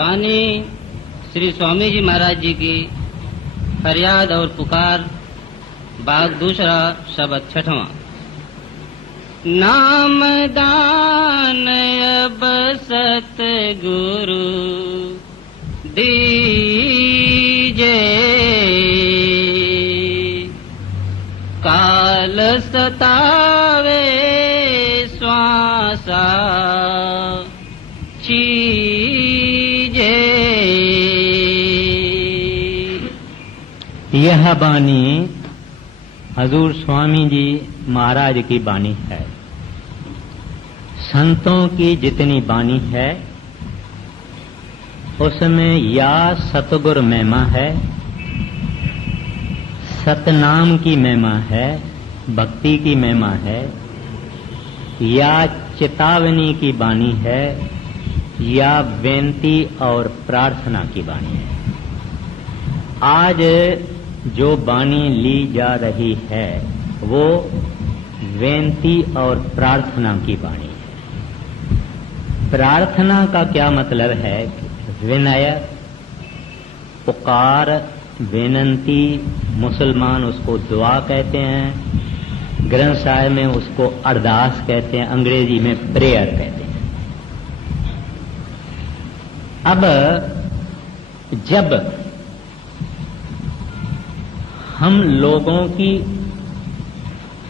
वाणी श्री स्वामी जी महाराज जी की फरियाद और पुकार, भाग दूसरा, शब्द छठवां। नाम दान अब सतगुरु दीजे, काल सतावे श्वासा चीजे। यह बानी हजूर स्वामी जी महाराज की बानी है। संतों की जितनी बानी है उसमें या सतगुर महिमा है, सतनाम की महिमा है, भक्ति की महिमा है, या चेतावनी की बानी है, या बेनती और प्रार्थना की बानी है। आज जो बानी ली जा रही है वो बेनती और प्रार्थना की बानी है। प्रार्थना का क्या मतलब है? विनय, पुकार, बेनती, मुसलमान उसको दुआ कहते हैं, ग्रंथ साहिब में उसको अरदास कहते हैं, अंग्रेजी में प्रेयर कहते हैं। अब जब हम लोगों की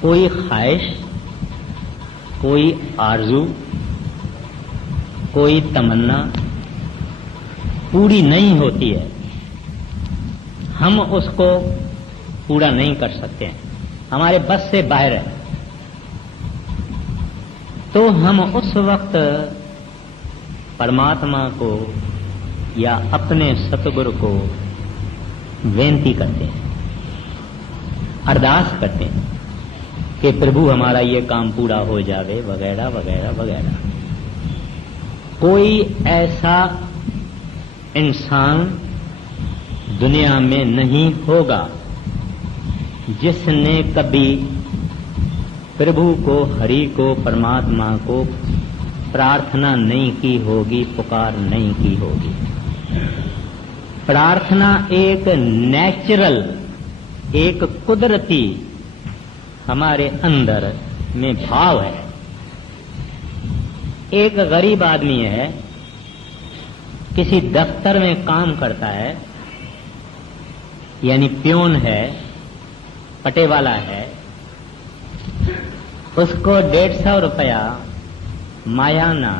कोई ख्वाहिश, कोई आरज़ू, कोई तमन्ना पूरी नहीं होती है, हम उसको पूरा नहीं कर सकते हैं, हमारे बस से बाहर है, तो हम उस वक्त परमात्मा को या अपने सतगुरु को बेनती करते हैं, अरदास करते हैं कि प्रभु हमारा ये काम पूरा हो जावे, वगैरह वगैरह वगैरह। कोई ऐसा इंसान दुनिया में नहीं होगा जिसने कभी प्रभु को, हरि को, परमात्मा को प्रार्थना नहीं की होगी, पुकार नहीं की होगी। प्रार्थना एक नेचुरल, एक कुदरती हमारे अंदर में भाव है। एक गरीब आदमी है, किसी दफ्तर में काम करता है, यानी प्योन है, पटेवाला है, उसको 150 रुपया मायाना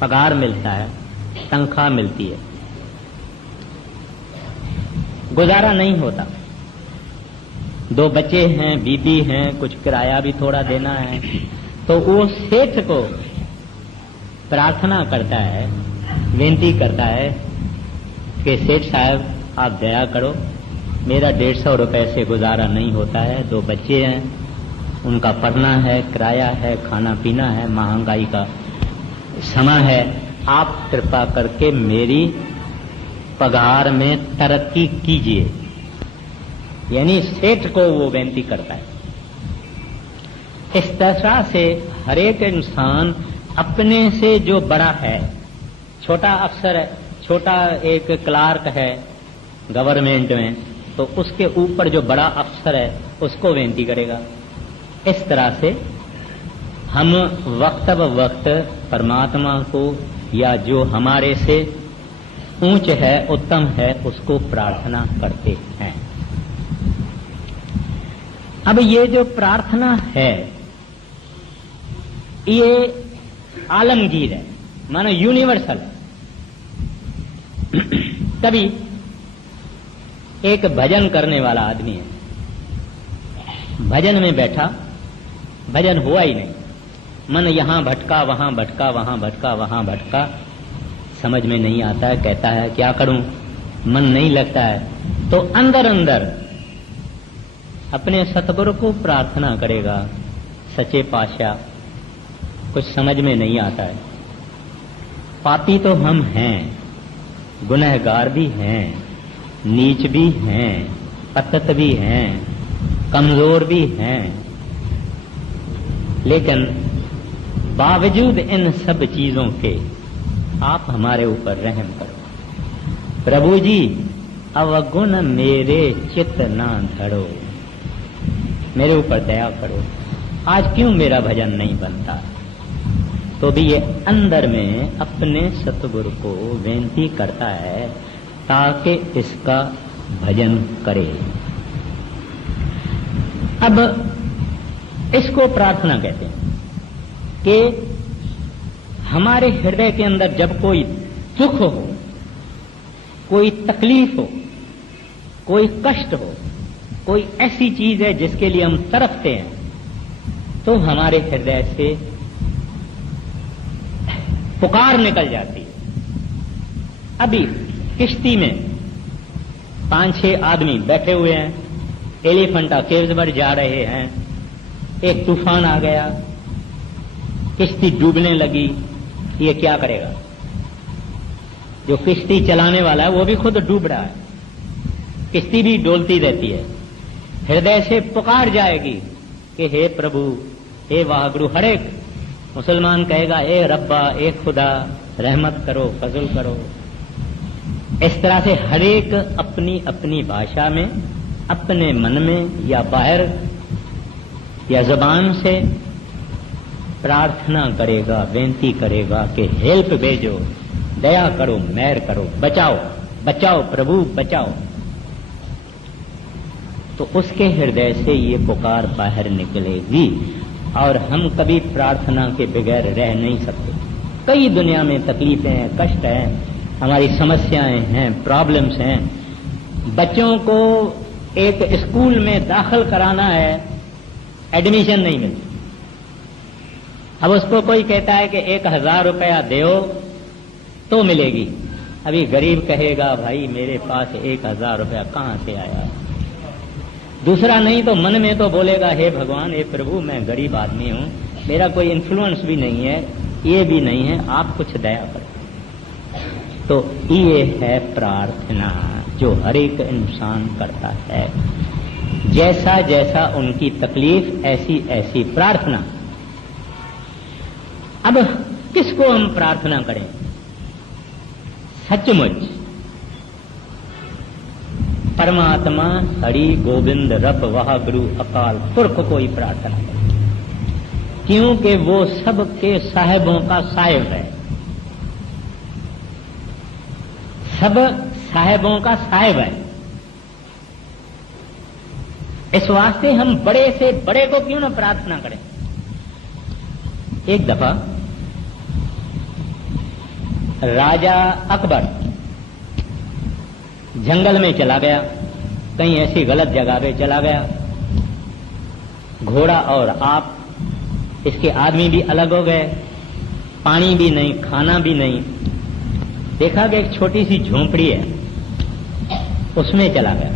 पगार मिलता है, तनख्वाह मिलती है, गुजारा नहीं होता। 2 बच्चे हैं, बीबी हैं, कुछ किराया भी थोड़ा देना है, तो वो सेठ को प्रार्थना करता है, विनती करता है कि सेठ साहब आप दया करो, मेरा 150 रुपए से गुजारा नहीं होता है, 2 बच्चे हैं, उनका पढ़ना है, किराया है, खाना पीना है, महंगाई का समय है, आप कृपा करके मेरी पगार में तरक्की कीजिए। यानी सेठ को वो बेनती करता है। इस तरह से हर एक इंसान अपने से जो बड़ा है, छोटा अफसर है, छोटा एक क्लार्क है गवर्नमेंट में, तो उसके ऊपर जो बड़ा अफसर है उसको बेनती करेगा। इस तरह से हम वक्त ब वक्त परमात्मा को या जो हमारे से ऊंच है, उत्तम है, उसको प्रार्थना करते हैं। अब ये जो प्रार्थना है ये आलमगीर है, मानो यूनिवर्सल। कभी एक भजन करने वाला आदमी है, भजन में बैठा, भजन हुआ ही नहीं, मन यहां भटका, वहां भटका, वहां भटका, वहां भटका, समझ में नहीं आता है, कहता है क्या करूं, मन नहीं लगता है, तो अंदर अंदर अपने सतगुरु को प्रार्थना करेगा, सच्चे पातशाह कुछ समझ में नहीं आता है, पापी तो हम हैं, गुनहगार भी हैं, नीच भी हैं, पतत भी हैं, कमजोर भी हैं, लेकिन बावजूद इन सब चीजों के आप हमारे ऊपर रहम करो। प्रभु जी अवगुण मेरे चित्त ना धरो, मेरे ऊपर दया करो, आज क्यों मेरा भजन नहीं बनता। तो भी ये अंदर में अपने सतगुरु को विनती करता है ताकि इसका भजन करे। अब इसको प्रार्थना कहते हैं कि हमारे हृदय के अंदर जब कोई दुख हो, कोई तकलीफ हो, कोई कष्ट हो, कोई ऐसी चीज है जिसके लिए हम तरफते हैं, तो हमारे हृदय से पुकार निकल जाती है। अभी किश्ती में 5-6 आदमी बैठे हुए हैं, एलिफेंटा केव्स पर जा रहे हैं, एक तूफान आ गया, किश्ती डूबने लगी, ये क्या करेगा। जो किश्ती चलाने वाला है वो भी खुद डूब रहा है, किश्ती भी डोलती रहती है। हृदय से पुकार जाएगी कि हे प्रभु, हे वाहगुरु। हर एक मुसलमान कहेगा ए रब्बा, ए खुदा, रहमत करो, फजल करो। इस तरह से हर एक अपनी अपनी भाषा में, अपने मन में या बाहर या जबान से प्रार्थना करेगा, विनती करेगा कि हेल्प भेजो, दया करो, मेहर करो, बचाओ, बचाओ प्रभु, बचाओ। तो उसके हृदय से ये पुकार बाहर निकलेगी और हम कभी प्रार्थना के बगैर रह नहीं सकते। कई दुनिया में तकलीफें हैं, कष्ट हैं, हमारी समस्याएं हैं, प्रॉब्लम्स हैं। बच्चों को एक स्कूल में दाखिल कराना है, एडमिशन नहीं मिलती। अब उसको कोई कहता है कि 1000 रुपया दो तो मिलेगी। अभी गरीब कहेगा भाई मेरे पास 1000 रुपया कहां से आया। दूसरा नहीं तो मन में तो बोलेगा हे भगवान, हे प्रभु, मैं गरीब आदमी हूं, मेरा कोई इन्फ्लुएंस भी नहीं है, ये भी नहीं है, आप कुछ दया करो। तो ये है प्रार्थना जो हर एक इंसान करता है। जैसा जैसा उनकी तकलीफ, ऐसी ऐसी प्रार्थना। अब किसको हम प्रार्थना करें? सचमुच परमात्मा हरि गोविंद रब वाहगुरु अकाल पुरख को ही प्रार्थना करें, क्योंकि वो सबके साहिबों का साहिब है, सब साहिबों का साहिब है। इस वास्ते हम बड़े से बड़े को क्यों ना प्रार्थना करें। एक दफा राजा अकबर जंगल में चला गया, कहीं ऐसी गलत जगह पे चला गया। घोड़ा और आप, इसके आदमी भी अलग हो गए, पानी भी नहीं, खाना भी नहीं। देखा कि एक छोटी सी झोंपड़ी है, उसमें चला गया।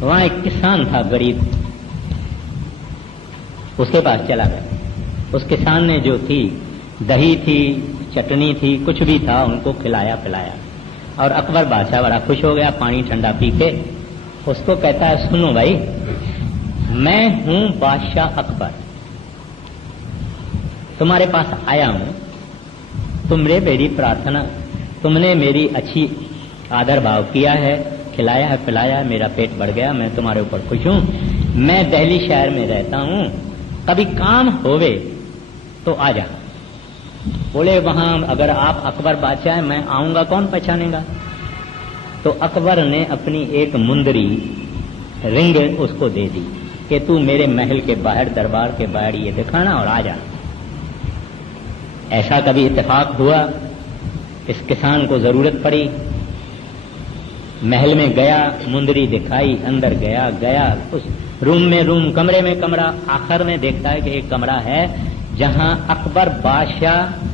वहां एक किसान था गरीब, उसके पास चला गया। उस किसान ने जो थी, दही थी, चटनी थी, कुछ भी था, उनको खिलाया पिलाया। और अकबर बादशाह बड़ा खुश हो गया, पानी ठंडा पी के। उसको कहता है सुनो भाई, मैं हूं बादशाह अकबर, तुम्हारे पास आया हूं, तुमने मेरी प्रार्थना, तुमने मेरी अच्छी आदर भाव किया है, खिलाया है पिलाया है, मेरा पेट बढ़ गया, मैं तुम्हारे ऊपर खुश हूं। मैं दिल्ली शहर में रहता हूं, कभी काम होवे तो आ जा। बोले वहां अगर आप अकबर बादशाह हैं, मैं आऊंगा, कौन पहचानेगा। तो अकबर ने अपनी एक मुंदरी रिंग उसको दे दी कि तू मेरे महल के बाहर, दरबार के बाहर ये दिखाना और आ जा। ऐसा कभी इत्तेफाक हुआ, इस किसान को जरूरत पड़ी, महल में गया, मुंदरी दिखाई, अंदर गया, उस रूम में रूम, कमरे में कमरा। आखिर में देखता है कि एक कमरा है जहां अकबर बादशाह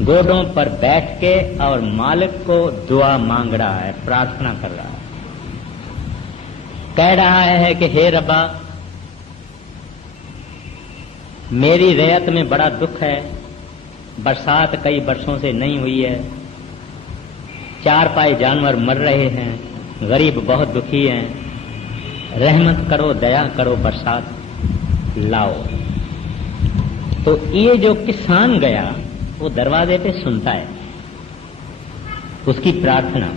गोडों पर बैठ के और मालिक को दुआ मांग रहा है, प्रार्थना कर रहा है। कह रहा है कि हे रब्बा, मेरी रैयत में बड़ा दुख है, बरसात कई वर्षों से नहीं हुई है, 4 पाए जानवर मर रहे हैं, गरीब बहुत दुखी हैं, रहमत करो, दया करो, बरसात लाओ। तो ये जो किसान गया वो दरवाजे पे सुनता है उसकी प्रार्थना।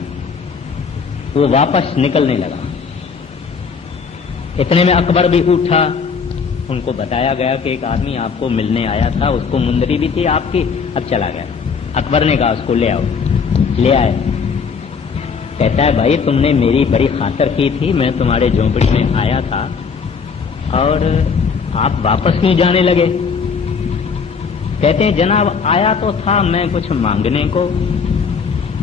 वो वापस निकलने लगा। इतने में अकबर भी उठा। उनको बताया गया कि एक आदमी आपको मिलने आया था, उसको मुंदरी भी थी आपकी, अब चला गया। अकबर ने कहा उसको ले आओ। ले आए। कहता है भाई तुमने मेरी बड़ी खातिर की थी, मैं तुम्हारे झोंपड़ी में आया था और आप वापस क्यों जाने लगे? कहते हैं जनाब आया तो था मैं कुछ मांगने को,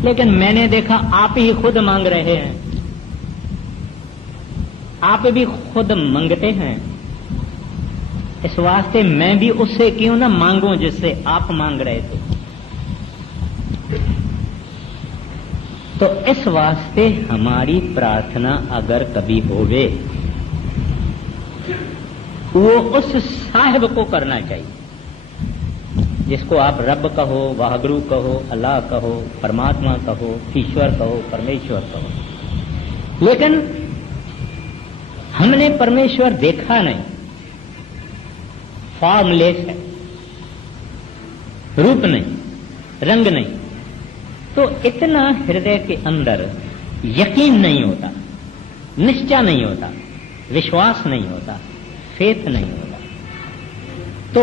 लेकिन मैंने देखा आप ही खुद मांग रहे हैं, आप भी खुद मांगते हैं, इस वास्ते मैं भी उससे क्यों ना मांगूं जिससे आप मांग रहे थे। तो इस वास्ते हमारी प्रार्थना अगर कभी होवे, वो उस साहिब को करना चाहिए जिसको आप रब कहो, वाहगुरु कहो, अल्लाह कहो, परमात्मा कहो, ईश्वर कहो, परमेश्वर कहो। लेकिन हमने परमेश्वर देखा नहीं, फॉर्मलेस है, रूप नहीं, रंग नहीं, तो इतना हृदय के अंदर यकीन नहीं होता, निश्चय नहीं होता, विश्वास नहीं होता, फेथ नहीं होता। तो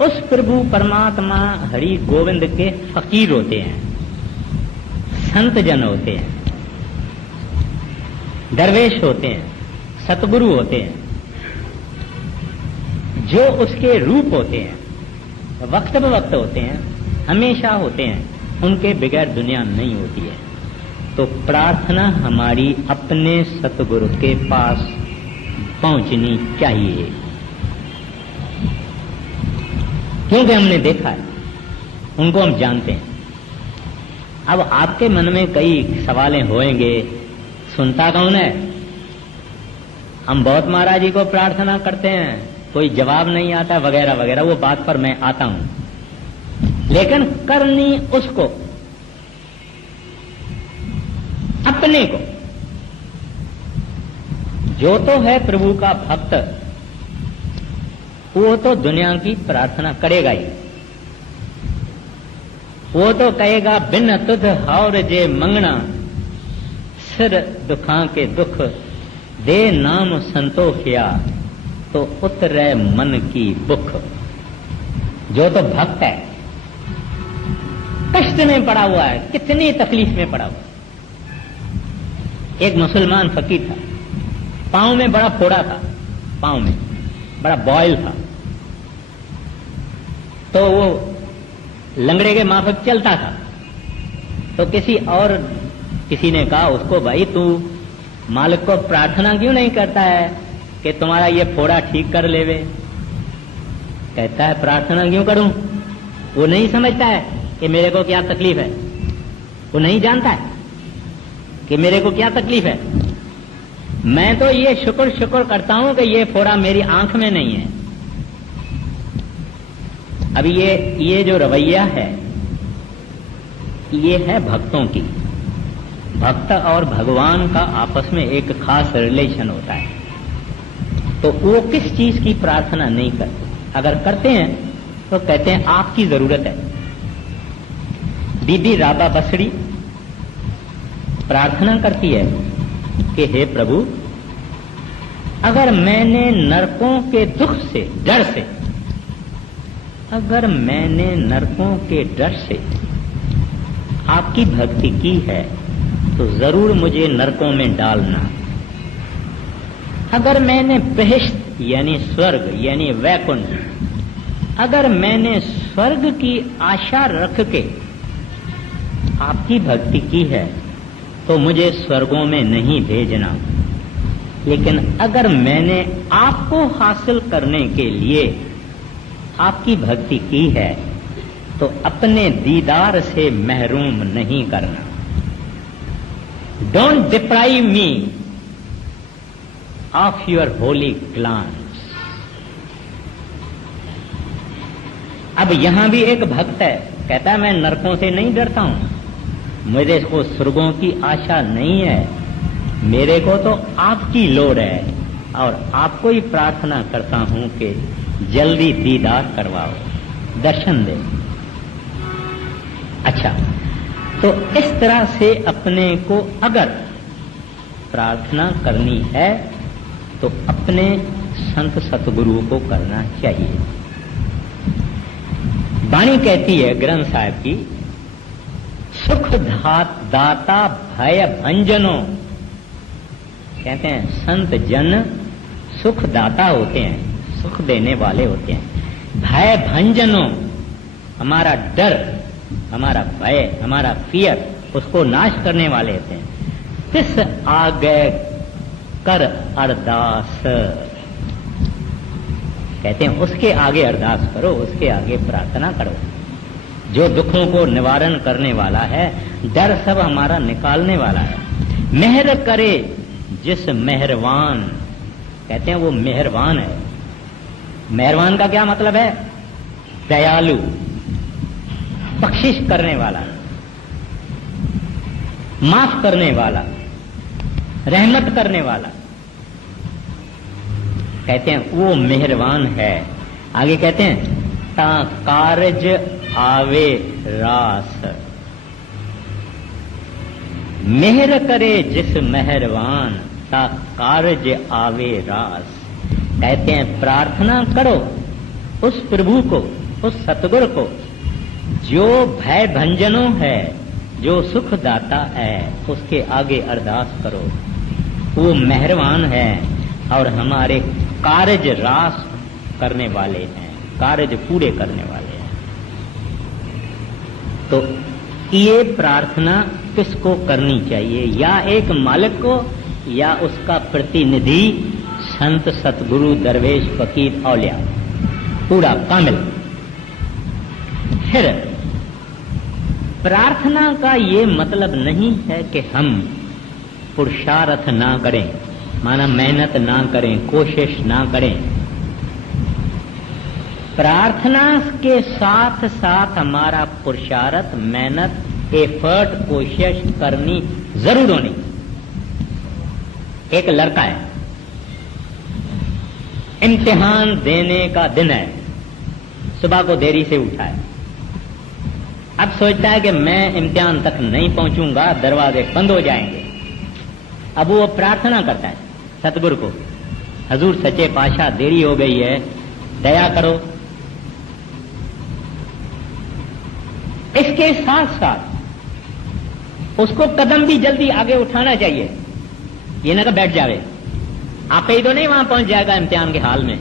उस प्रभु परमात्मा हरि गोविंद के फकीर होते हैं, संत जन होते हैं, दरवेश होते हैं, सतगुरु होते हैं, जो उसके रूप होते हैं, वक्त ब वक्त होते हैं, हमेशा होते हैं, उनके बगैर दुनिया नहीं होती है। तो प्रार्थना हमारी अपने सतगुरु के पास पहुंचनी चाहिए, क्योंकि हमने देखा है, उनको हम जानते हैं। अब आपके मन में कई सवालें होंगे, सुनता कौन है? हम बहुत महाराज जी को प्रार्थना करते हैं, कोई जवाब नहीं आता वगैरह वगैरह, वो बात पर मैं आता हूं, लेकिन करनी उसको, अपने को। जो तो है प्रभु का भक्त, वो तो दुनिया की प्रार्थना करेगा ही। वो तो कहेगा बिन तुध हार जे मंगना, सिर दुखा के दुख दे नाम संतोखिया, तो उतरे मन की बुख। जो तो भक्त है, कष्ट में पड़ा हुआ है, कितनी तकलीफ में पड़ा हुआ है। एक मुसलमान फकीर था, पांव में बड़ा फोड़ा था, पांव में बड़ा बॉयल था, तो वो लंगड़े के माफक चलता था। तो किसी ने कहा उसको, भाई तू मालिक को प्रार्थना क्यों नहीं करता है कि तुम्हारा ये फोड़ा ठीक कर लेवे? कहता है प्रार्थना क्यों करूं? वो नहीं समझता है कि मेरे को क्या तकलीफ है, वो नहीं जानता है कि मेरे को क्या तकलीफ है। मैं तो ये शुक्र करता हूं कि ये फोड़ा मेरी आंख में नहीं है। अब ये जो रवैया है, ये है भक्तों की। भक्त और भगवान का आपस में एक खास रिलेशन होता है। तो वो किस चीज की प्रार्थना नहीं करते, अगर करते हैं तो कहते हैं आपकी जरूरत है। बीबी राबा बसड़ी प्रार्थना करती है कि हे प्रभु, अगर मैंने नरकों के दुख से, डर से, अगर मैंने नरकों के डर से आपकी भक्ति की है तो जरूर मुझे नरकों में डालना। अगर मैंने बहिश्त यानी स्वर्ग यानी वैकुंठ, अगर मैंने स्वर्ग की आशा रख के आपकी भक्ति की है तो मुझे स्वर्गों में नहीं भेजना। लेकिन अगर मैंने आपको हासिल करने के लिए आपकी भक्ति की है तो अपने दीदार से महरूम नहीं करना। Don't deprive me of your holy glance. अब यहां भी एक भक्त है, कहता है मैं नरकों से नहीं डरता हूं, मुझे इसको स्वर्गों की आशा नहीं है, मेरे को तो आपकी लोड़ है और आपको ही प्रार्थना करता हूं कि जल्दी दीदार करवाओ, दर्शन दे। अच्छा, तो इस तरह से अपने को अगर प्रार्थना करनी है तो अपने संत सतगुरुओं को करना चाहिए। वाणी कहती है ग्रंथ साहिब की, सुख दाता भय भंजनो। कहते हैं संत जन सुख दाता होते हैं, सुख देने वाले होते हैं। भय भंजनो, हमारा डर, हमारा भय, हमारा फियर, उसको नाश करने वाले होते हैं। तिस आगे कर अरदास, कहते हैं उसके आगे अरदास करो, उसके आगे प्रार्थना करो। जो दुखों को निवारण करने वाला है, डर सब हमारा निकालने वाला है। मेहर करे जिस मेहरबान, कहते हैं वो मेहरबान है। मेहरबान का क्या मतलब है? दयालु, बख्शिश करने वाला, माफ करने वाला, रहमत करने वाला, कहते हैं वो मेहरबान है। आगे कहते हैं ता कारज आवे रास, मेहर करे जिस मेहरबान ता कारज आवे रास। कहते हैं प्रार्थना करो उस प्रभु को, उस सतगुरु को जो भय भंजनो है, जो सुख दाता है, उसके आगे अरदास करो। वो मेहरबान है और हमारे कार्य रास करने वाले हैं, कार्य पूरे करने वाले हैं। तो ये प्रार्थना किसको करनी चाहिए? या एक मालिक को, या उसका प्रतिनिधि संत सतगुरु दरवेश फकीर औलिया, पूरा कामिल। फिर प्रार्थना का ये मतलब नहीं है कि हम पुरुषार्थ ना करें, माना मेहनत ना करें, कोशिश ना करें। प्रार्थना के साथ साथ हमारा पुरुषार्थ, मेहनत, एफर्ट, कोशिश करनी जरूर होनी। एक लड़का है, इम्तिहान देने का दिन है, सुबह को देरी से उठा है। अब सोचता है कि मैं इम्तिहान तक नहीं पहुंचूंगा, दरवाजे बंद हो जाएंगे। अब वो प्रार्थना करता है सतगुरु को, हजूर सच्चे पातशाह देरी हो गई है, दया करो। इसके साथ साथ उसको कदम भी जल्दी आगे उठाना चाहिए। ये ना कि बैठ जावे, आप ही तो नहीं वहां पहुंच जाएगा इम्तिहान के हाल में।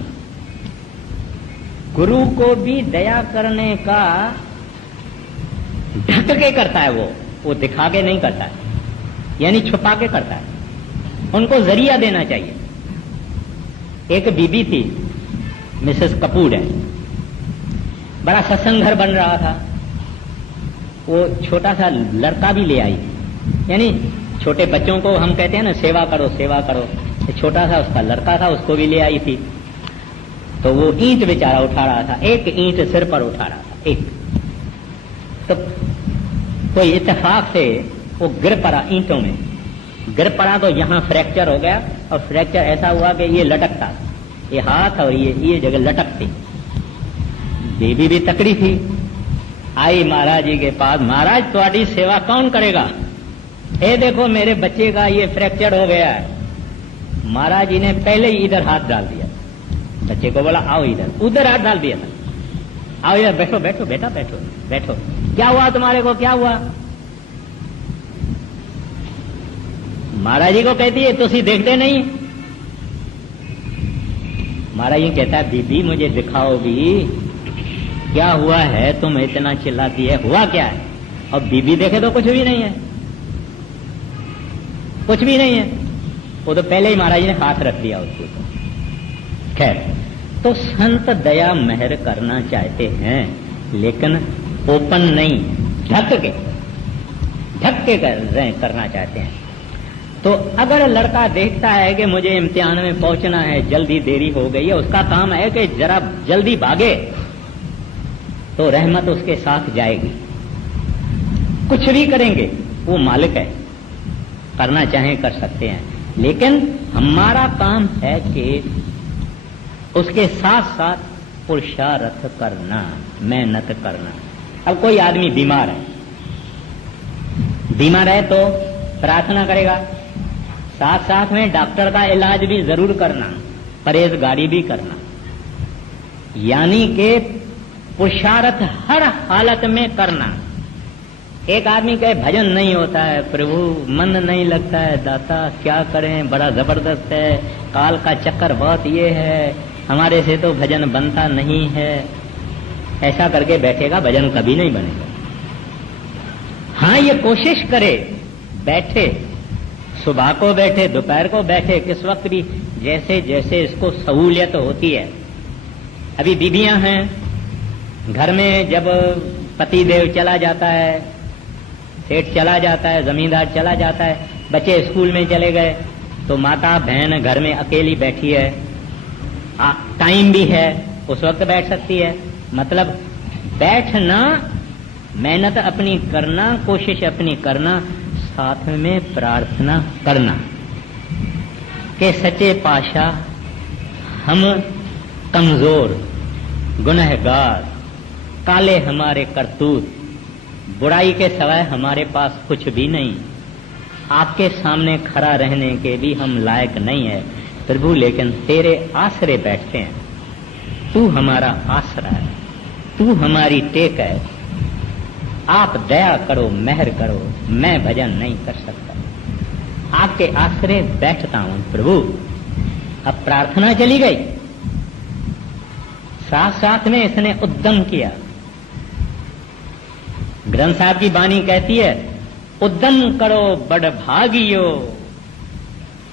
गुरु को भी दया करने का ढक के करता है, वो दिखा के नहीं करता है, यानी छुपा के करता है। उनको जरिया देना चाहिए। एक बीबी थी, मिसेस कपूर है, बड़ा सत्संग घर बन रहा था। वो छोटा सा लड़का भी ले आई, यानी छोटे बच्चों को हम कहते हैं ना सेवा करो सेवा करो, छोटा सा उसका लड़का था, उसको भी ले आई थी। तो वो ईंट बेचारा उठा रहा था, एक ईंट सिर पर उठा रहा था, एक। तो कोई इत्तेफाक से वो गिर पड़ा, ईंटों में गिर पड़ा, तो यहां फ्रैक्चर हो गया। और फ्रैक्चर ऐसा हुआ कि ये लटकता, ये हाथ और ये जगह लटकती। बेबी भी तकड़ी थी, आई महाराज जी के पास, महाराज तुम्हारी सेवा कौन करेगा? ए देखो मेरे बच्चे का ये फ्रैक्चर हो गया है। महाराज जी ने पहले ही इधर हाथ डाल दिया, बच्चे को बोला आओ इधर, उधर हाथ डाल दिया था, आओ इधर बैठो बैठो बेटा बैठो बैठो। क्या हुआ तुम्हारे को, क्या हुआ? महाराज जी को कहती है तुसी देखते नहीं। महाराज जी कहता है बीबी मुझे दिखाओ भी, क्या हुआ है, तुम इतना चिल्लाती है, हुआ क्या है? और बीबी देखे तो कुछ भी नहीं है, कुछ भी नहीं है। वो तो पहले ही महाराज जी ने हाथ रख दिया उसके ऊपर। खैर, तो संत दया मेहर करना चाहते हैं, लेकिन ओपन नहीं, ढक के करना चाहते हैं। तो अगर लड़का देखता है कि मुझे इम्तिहान में पहुंचना है, जल्दी देरी हो गई है, उसका काम है कि जरा जल्दी भागे, तो रहमत उसके साथ जाएगी। कुछ भी करेंगे, वो मालिक है, करना चाहें कर सकते हैं, लेकिन हमारा काम है कि उसके साथ साथ पुरुषार्थ करना, मेहनत करना। अब कोई आदमी बीमार है तो प्रार्थना करेगा, साथ साथ में डॉक्टर का इलाज भी जरूर करना, परहेजगारी भी करना, यानी कि पुरुषार्थ हर हालत में करना। एक आदमी कहे भजन नहीं होता है प्रभु, मन नहीं लगता है दाता, क्या करें, बड़ा जबरदस्त है, काल का चक्कर बहुत ये है, हमारे से तो भजन बनता नहीं है, ऐसा करके बैठेगा, भजन कभी नहीं बनेगा। हाँ, ये कोशिश करे, बैठे, सुबह को बैठे, दोपहर को बैठे, किस वक्त भी जैसे जैसे इसको सहूलियत होती है। अभी बीबियां हैं घर में, जब पति देव चला जाता है, सेठ चला जाता है, जमींदार चला जाता है, बच्चे स्कूल में चले गए, तो माता बहन घर में अकेली बैठी है, टाइम भी है, उस वक्त बैठ सकती है। मतलब बैठना, मेहनत अपनी करना, कोशिश अपनी करना, साथ में प्रार्थना करना कि सच्चे पातशाह हम कमजोर, गुनहगार, काले हमारे करतूत, बुराई के सिवाय हमारे पास कुछ भी नहीं, आपके सामने खड़ा रहने के भी हम लायक नहीं है प्रभु, लेकिन तेरे आसरे बैठते हैं, तू हमारा आसरा है, तू हमारी टेक है, आप दया करो, मेहर करो, मैं भजन नहीं कर सकता, आपके आसरे बैठता हूं प्रभु। अब प्रार्थना चली गई, साथ साथ में इसने उद्यम किया। ग्रंथ साहब की बानी कहती है, उद्यम करो बड़ भागियो,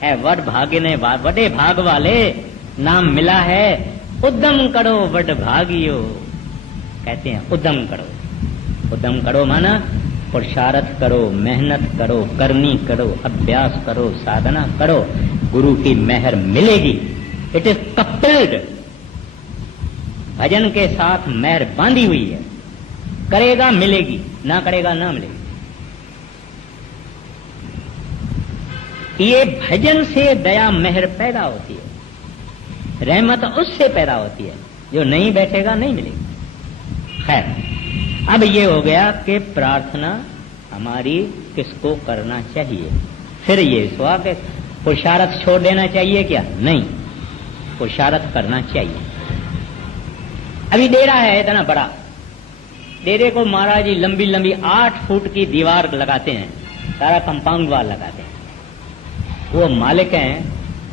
है वड भाग्य ने बड़े भाग वाले नाम मिला है, उद्यम करो बड़ भागियो। कहते हैं उद्यम करो, उद्यम करो माना पुरुषार्थ करो, मेहनत करो, करनी करो, अभ्यास करो, साधना करो, गुरु की मेहर मिलेगी। इट इज कपल्ड, भजन के साथ मेहर बांधी हुई है, करेगा मिलेगी, ना करेगा ना मिलेगी। ये भजन से दया मेहर पैदा होती है, रहमत उससे पैदा होती है, जो नहीं बैठेगा नहीं मिलेगी। खैर, अब ये हो गया कि प्रार्थना हमारी किसको करना चाहिए। फिर ये हुआ कि पुरुषार्थ छोड़ देना चाहिए क्या? नहीं, पुरुषार्थ करना चाहिए। अभी डेरा है इतना बड़ा, डेरे को महाराज जी लंबी लंबी 8 फुट की दीवार लगाते हैं, सारा कंपाउंड वाल लगाते हैं। वो मालिक हैं,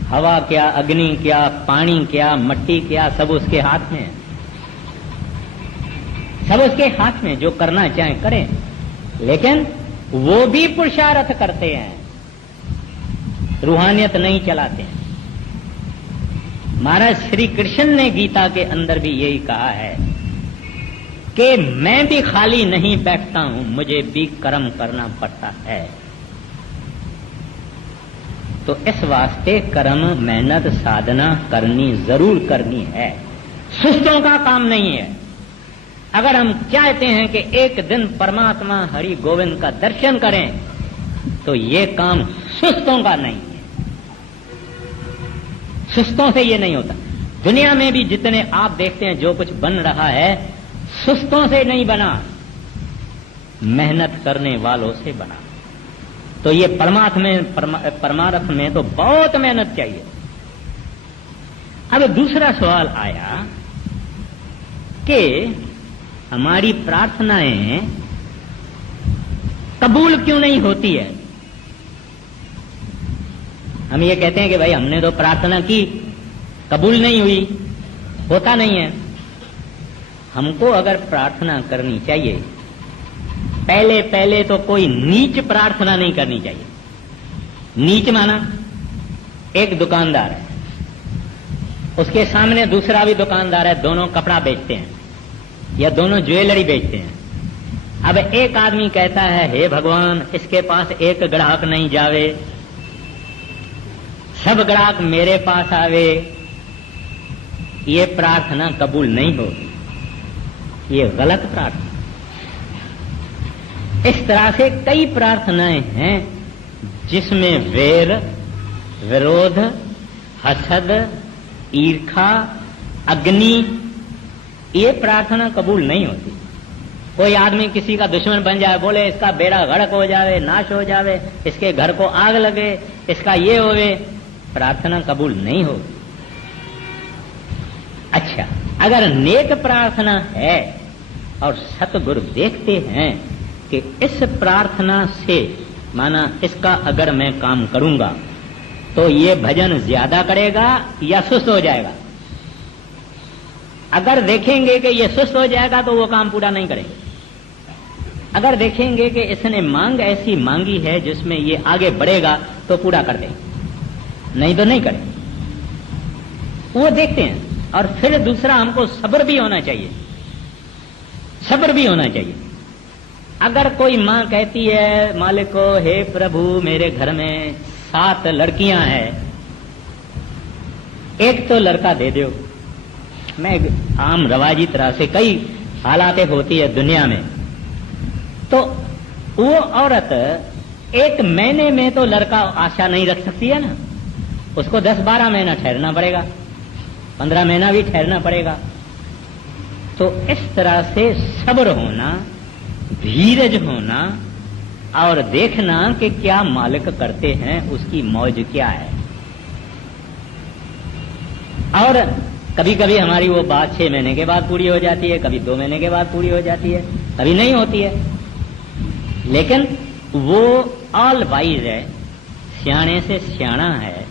हवा क्या, अग्नि क्या, पानी क्या, मट्टी क्या, सब उसके हाथ में है, सब उसके हाथ में, जो करना चाहे करें। लेकिन वो भी पुरुषार्थ करते हैं, रूहानियत नहीं चलाते हैं। महाराज श्री कृष्ण ने गीता के अंदर भी यही कहा है कि मैं भी खाली नहीं बैठता हूं, मुझे भी कर्म करना पड़ता है। तो इस वास्ते कर्म, मेहनत, साधना करनी जरूर करनी है, सुस्तों का काम नहीं है। अगर हम चाहते हैं कि एक दिन परमात्मा हरि गोविंद का दर्शन करें, तो ये काम सुस्तों का नहीं है, सुस्तों से ये नहीं होता। दुनिया में भी जितने आप देखते हैं जो कुछ बन रहा है, सुस्तों से नहीं बना, मेहनत करने वालों से बना। तो ये परमार्थ में तो बहुत मेहनत चाहिए। अब दूसरा सवाल आया कि हमारी प्रार्थनाएं कबूल क्यों नहीं होती है। हम ये कहते हैं कि भाई हमने तो प्रार्थना की, कबूल नहीं हुई, होता नहीं है। हमको अगर प्रार्थना करनी चाहिए, पहले पहले तो कोई नीच प्रार्थना नहीं करनी चाहिए। नीच माना एक दुकानदार है, उसके सामने दूसरा भी दुकानदार है, दोनों कपड़ा बेचते हैं या दोनों ज्वेलरी बेचते हैं। अब एक आदमी कहता है, हे भगवान, इसके पास एक ग्राहक नहीं जावे, सब ग्राहक मेरे पास आवे। ये प्रार्थना कबूल नहीं होगी, ये गलत प्रार्थना। इस तरह से कई प्रार्थनाएं हैं जिसमें वैर, विरोध, हसद, ईर्खा, अग्नि, ये प्रार्थना कबूल नहीं होती। कोई आदमी किसी का दुश्मन बन जाए, बोले इसका बेड़ा गर्क हो जावे, नाश हो जावे, इसके घर को आग लगे, इसका ये होवे, प्रार्थना कबूल नहीं होगी। अच्छा, अगर नेक प्रार्थना है और सतगुरु देखते हैं कि इस प्रार्थना से माना इसका अगर मैं काम करूंगा तो ये भजन ज्यादा करेगा या सुस्त हो जाएगा। अगर देखेंगे कि ये सुस्त हो जाएगा तो वो काम पूरा नहीं करेंगे। अगर देखेंगे कि इसने मांग ऐसी मांगी है जिसमें ये आगे बढ़ेगा तो पूरा कर देंगे, नहीं तो नहीं करेंगे। वो देखते हैं। और फिर दूसरा, हमको सब्र भी होना चाहिए, सब्र भी होना चाहिए। अगर कोई मां कहती है मालिक को, हे प्रभु मेरे घर में 7 लड़कियां हैं, एक तो लड़का दे दो। मैं आम रवाजी तरह से कई हालातें होती है दुनिया में, तो वो औरत 1 महीने में तो लड़का आशा नहीं रख सकती है ना, उसको 10-12 महीना ठहरना पड़ेगा, 15 महीना भी ठहरना पड़ेगा। तो इस तरह से सब्र होना, धीरज होना और देखना कि क्या मालिक करते हैं, उसकी मौज क्या है। और कभी कभी हमारी वो बात 6 महीने के बाद पूरी हो जाती है, कभी 2 महीने के बाद पूरी हो जाती है, कभी नहीं होती है। लेकिन वो ऑल वाइज है, सियाने से सियाना है,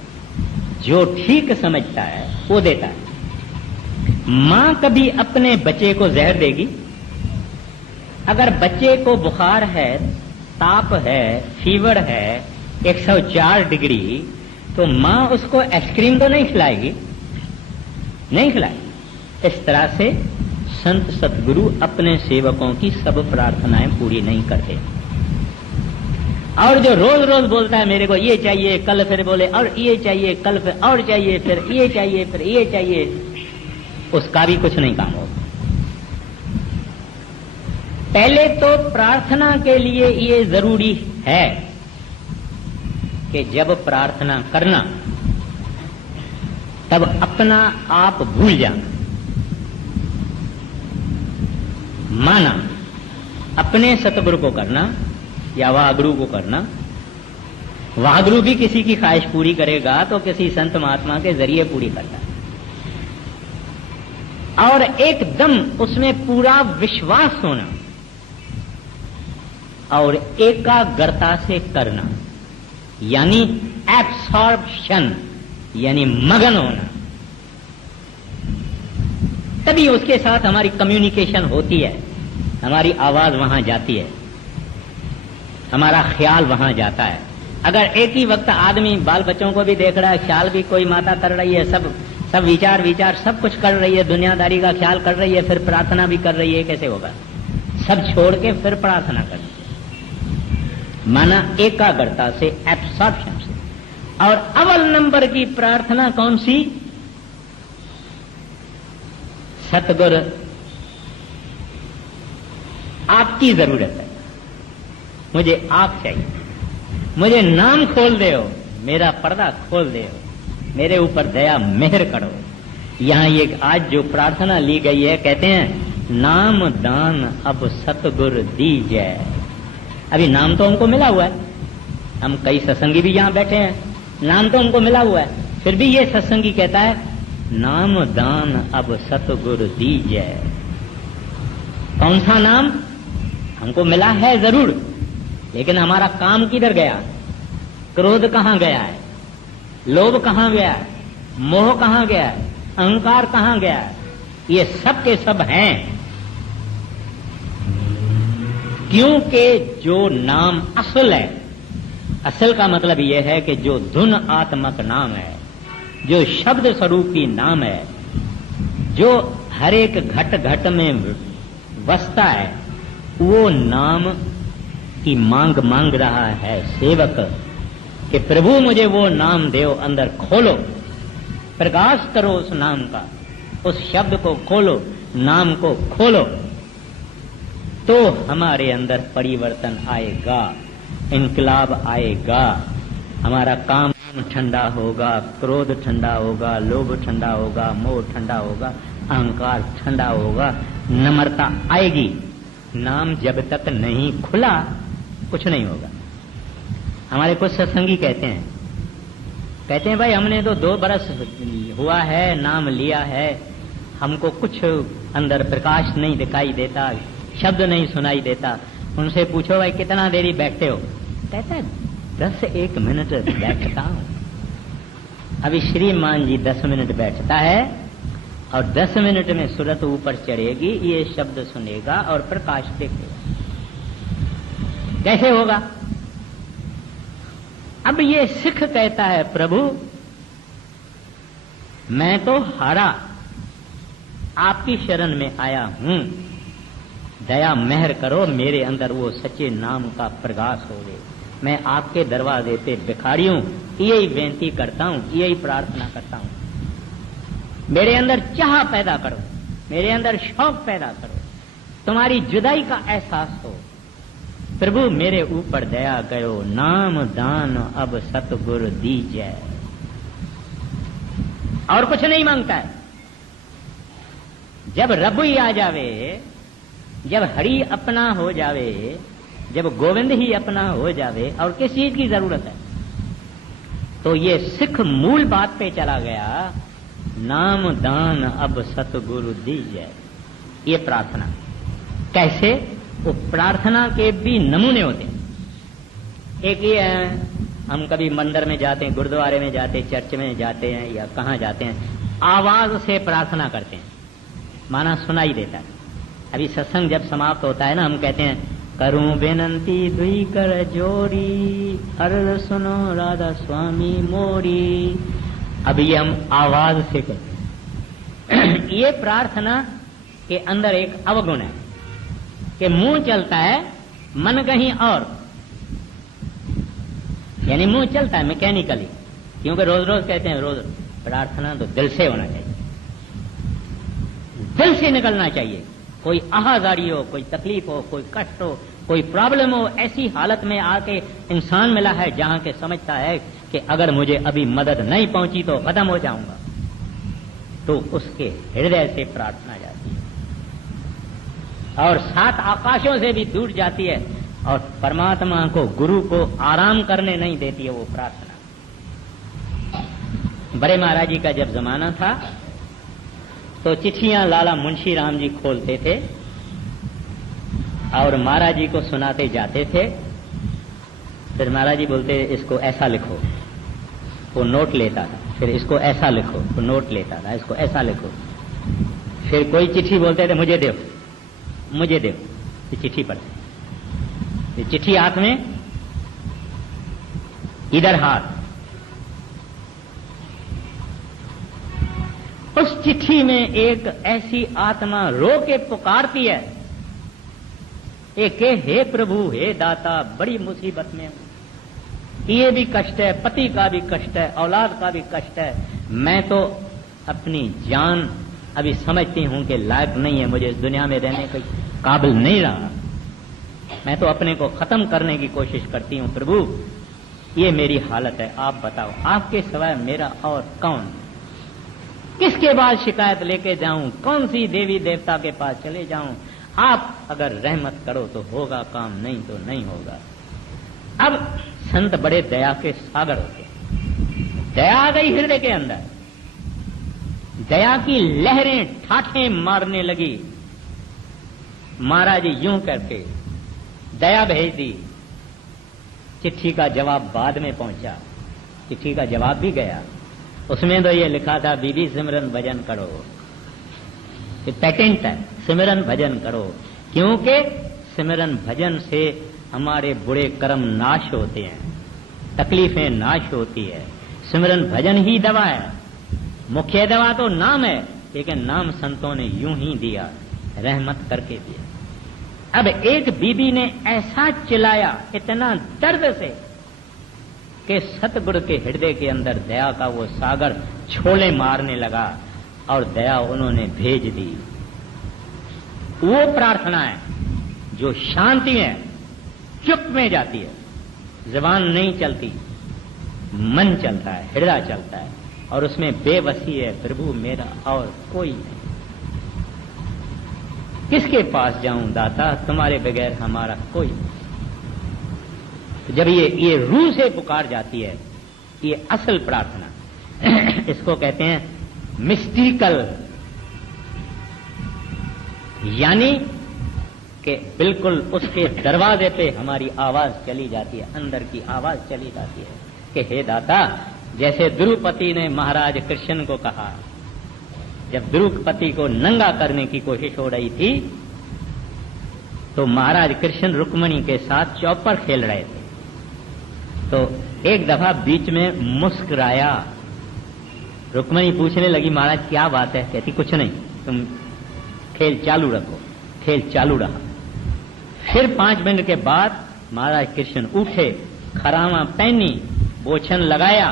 जो ठीक समझता है वो देता है। मां कभी अपने बच्चे को जहर देगी? अगर बच्चे को बुखार है, ताप है, फीवर है 104 डिग्री, तो मां उसको आइसक्रीम तो नहीं खिलाएगी, नहीं खिलाएगी। इस तरह से संत सतगुरु अपने सेवकों की सब प्रार्थनाएं पूरी नहीं करते। और जो रोज रोज बोलता है मेरे को ये चाहिए, कल फिर बोले और ये चाहिए, कल फिर और चाहिए, फिर ये चाहिए, फिर ये चाहिए, उसका भी कुछ नहीं काम होगा। पहले तो प्रार्थना के लिए ये जरूरी है कि जब प्रार्थना करना तब अपना आप भूल जाना, माना अपने सतगुरु को करना या वाहगुरु को करना। वाहगुरु भी किसी की ख्वाहिश पूरी करेगा तो किसी संत महात्मा के जरिए पूरी करता है, और एकदम उसमें पूरा विश्वास होना और एकाग्रता से करना, यानी एब्सॉर्प्शन, यानी मगन होना। तभी उसके साथ हमारी कम्युनिकेशन होती है, हमारी आवाज वहां जाती है, हमारा ख्याल वहां जाता है। अगर एक ही वक्त आदमी बाल बच्चों को भी देख रहा है, ख्याल भी कोई माता कर रही है, सब विचार सब कुछ कर रही है, दुनियादारी का ख्याल कर रही है, फिर प्रार्थना भी कर रही है, कैसे होगा? सब छोड़ के फिर प्रार्थना करनी, माना एकाग्रता से, एब्सॉर्प्शन से। और अव्वल नंबर की प्रार्थना कौन सी? सतगुरु आपकी जरूरत है, मुझे आप चाहिए, मुझे नाम खोल दे, मेरा पर्दा खोल दे, मेरे ऊपर दया मेहर करो। यहां ये आज जो प्रार्थना ली गई है, कहते हैं नाम दान अब सतगुरु दीजै। अभी नाम तो हमको मिला हुआ है, हम कई सत्संगी भी यहां बैठे हैं, नाम तो हमको मिला हुआ है, फिर भी ये सत्संगी कहता है नाम दान अब सतगुरु दीजै। कौन सा नाम? हमको मिला है जरूर, लेकिन हमारा काम किधर गया? क्रोध कहां गया है? लोभ कहां गया है? मोह कहां गया है? अहंकार कहां गया है? ये सब के सब हैं, क्योंकि जो नाम असल है, असल का मतलब यह है कि जो धुन आत्मक नाम है, जो शब्द स्वरूपी नाम है, जो हर एक घट घट में बसता है, वो नाम की मांग रहा है सेवक कि प्रभु मुझे वो नाम दो, अंदर खोलो, प्रकाश करो उस नाम का, उस शब्द को खोलो, नाम को खोलो, तो हमारे अंदर परिवर्तन आएगा, इनकलाब आएगा, हमारा काम ठंडा होगा, क्रोध ठंडा होगा, लोभ ठंडा होगा, मोह ठंडा होगा, अहंकार ठंडा होगा, नम्रता आएगी, नाम जब तक नहीं खुला कुछ नहीं होगा। हमारे कुछ सत्संगी कहते हैं भाई हमने तो 2 बरस हुआ है नाम लिया है, हमको कुछ अंदर प्रकाश नहीं दिखाई देता, शब्द नहीं सुनाई देता। उनसे पूछो भाई कितना देरी बैठते हो? कहता है 10-1 मिनट बैठता हूं। अभी श्रीमान जी 10 मिनट बैठता है और 10 मिनट में सूरत ऊपर चढ़ेगी, ये शब्द सुनेगा और प्रकाश देखेगा। कैसे होगा? अब ये सिख कहता है प्रभु मैं तो हारा, आपकी शरण में आया हूं, दया मेहर करो, मेरे अंदर वो सच्चे नाम का प्रकाश हो गए। मैं आपके दरवाजे पे भिखारी हूं, यही बेनती करता हूं, यही प्रार्थना करता हूं। मेरे अंदर चाह पैदा करो, मेरे अंदर शौक पैदा करो, तुम्हारी जुदाई का एहसास हो। प्रभु मेरे ऊपर दया करो, नाम दान अब सतगुरु दीजिए। और कुछ नहीं मांगता है। जब रब ही आ जावे, जब हरि अपना हो जावे, जब गोविंद ही अपना हो जावे, और किस चीज की जरूरत है? तो ये सिख मूल बात पे चला गया, नाम दान अब सतगुरु दीजिए। ये प्रार्थना कैसे? वो प्रार्थना के भी नमूने होते हैं। एक ये है, हम कभी मंदिर में जाते हैं, गुरुद्वारे में जाते हैं, चर्च में जाते हैं या कहाँ जाते हैं, आवाज से प्रार्थना करते हैं, माना सुनाई देता है। अभी सत्संग जब समाप्त होता है ना, हम कहते हैं करूं बेनंती दुई कर जोड़ी, अर्ज सुनो राधा स्वामी मोरी। अभी ये हम आवाज से कहते हैं। ये प्रार्थना के अंदर एक अवगुण है कि मुंह चलता है मन कहीं और, यानी मुंह चलता है मैकेनिकली, क्योंकि रोज रोज कहते हैं रोज प्रार्थना तो दिल से होना चाहिए, दिल से निकलना चाहिए। कोई आहाजारी हो, कोई तकलीफ हो, कोई कष्ट हो, कोई प्रॉब्लम हो, ऐसी हालत में आके इंसान मिला है जहां के समझता है कि अगर मुझे अभी मदद नहीं पहुंची तो खत्म हो जाऊंगा, तो उसके हृदय से प्रार्थना जाती है और 7 आकाशों से भी दूर जाती है और परमात्मा को, गुरु को आराम करने नहीं देती है वो प्रार्थना। बड़े महाराज जी का जब जमाना था तो चिट्ठियां लाला मुंशी राम जी खोलते थे और महाराज जी को सुनाते जाते थे। फिर महाराज जी बोलते इसको ऐसा लिखो, वो नोट लेता था। फिर इसको ऐसा लिखो, वो नोट लेता था, इसको ऐसा लिखो। फिर कोई चिट्ठी बोलते थे मुझे दो, मुझे दो। ये चिट्ठी पढ़ते, ये चिट्ठी हाथ में, इधर हाथ। उस चिट्ठी में एक ऐसी आत्मा रो के पुकारती है कि हे प्रभु, हे दाता, बड़ी मुसीबत में हूं, ये भी कष्ट है, पति का भी कष्ट है, औलाद का भी कष्ट है। मैं तो अपनी जान अभी समझती हूं कि लायक नहीं है, मुझे इस दुनिया में रहने के काबिल नहीं रहा। मैं तो अपने को खत्म करने की कोशिश करती हूं। प्रभु ये मेरी हालत है, आप बताओ, आपके सिवाय मेरा और कौन? किसके बाद शिकायत लेके जाऊं? कौन सी देवी देवता के पास चले जाऊं? आप अगर रहमत करो तो होगा काम, नहीं तो नहीं होगा। अब संत बड़े दया के सागर होते हैं। दया आ गई हृदय के अंदर, दया की लहरें ठाठें मारने लगी। महाराज यूं करके दया भेज दी। चिट्ठी का जवाब बाद में पहुंचा, चिट्ठी का जवाब भी गया। उसमें तो ये लिखा था बीबी सिमरन भजन करो, ये पैटेंट है, सिमरन भजन करो, क्योंकि सिमरन भजन से हमारे बुरे कर्म नाश होते हैं, तकलीफें नाश होती है। सिमरन भजन ही दवा है, मुख्य दवा तो नाम है, लेकिन नाम संतों ने यूं ही दिया, रहमत करके दिया। अब एक बीबी ने ऐसा चिल्लाया इतना दर्द से कि सतगुरु के हृदय के अंदर दया का वो सागर छोले मारने लगा और दया उन्होंने भेज दी। वो प्रार्थना है जो शांति है, चुप में जाती है, जुबान नहीं चलती, मन चलता है, हृदय चलता है और उसमें बेबसी है, प्रभु मेरा और कोई नहीं। किसके पास जाऊं दाता, तुम्हारे बगैर हमारा कोई नहीं। तो जब ये रूह से पुकार जाती है, ये असल प्रार्थना इसको कहते हैं मिस्टिकल, यानी कि बिल्कुल उसके दरवाजे पे हमारी आवाज चली जाती है, अंदर की आवाज चली जाती है कि हे दाता, जैसे द्रुपति ने महाराज कृष्ण को कहा, जब द्रुपति को नंगा करने की कोशिश हो रही थी तो महाराज कृष्ण रुक्मणी के साथ चौपर खेल रहे थे, तो एक दफा बीच में मुस्कुराया। रुक्मणी पूछने लगी, महाराज क्या बात है? कहती कुछ नहीं, तुम खेल चालू रखो। खेल चालू रहा। फिर 5 मिनट के बाद महाराज कृष्ण उठे, खरामा पहनी, बोछन लगाया,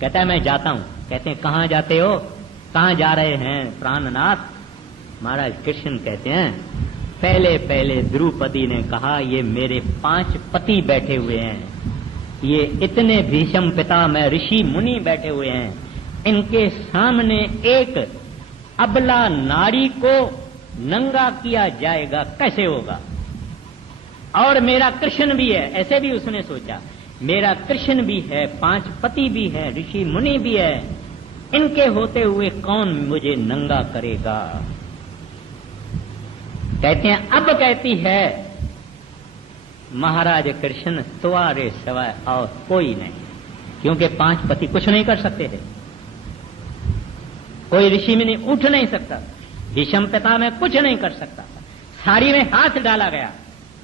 कहता है मैं जाता हूं। कहते हैं कहां जाते हो, कहां जा रहे हैं प्राणनाथ? महाराज कृष्ण कहते हैं पहले पहले द्रुपदी ने कहा ये मेरे 5 पति बैठे हुए हैं, ये इतने भीषम पिता में ऋषि मुनि बैठे हुए हैं, इनके सामने एक अबला नारी को नंगा किया जाएगा, कैसे होगा? और मेरा कृष्ण भी है, ऐसे भी उसने सोचा, मेरा कृष्ण भी है, 5 पति भी है, ऋषि मुनि भी है, इनके होते हुए कौन मुझे नंगा करेगा? कहते हैं अब कहती है महाराज कृष्ण तुम्हारे सिवाय और कोई नहीं, क्योंकि 5 पति कुछ नहीं कर सकते थे, कोई ऋषि मुनि उठ नहीं सकता, भीषम पिता में कुछ नहीं कर सकता था। साड़ी में हाथ डाला गया।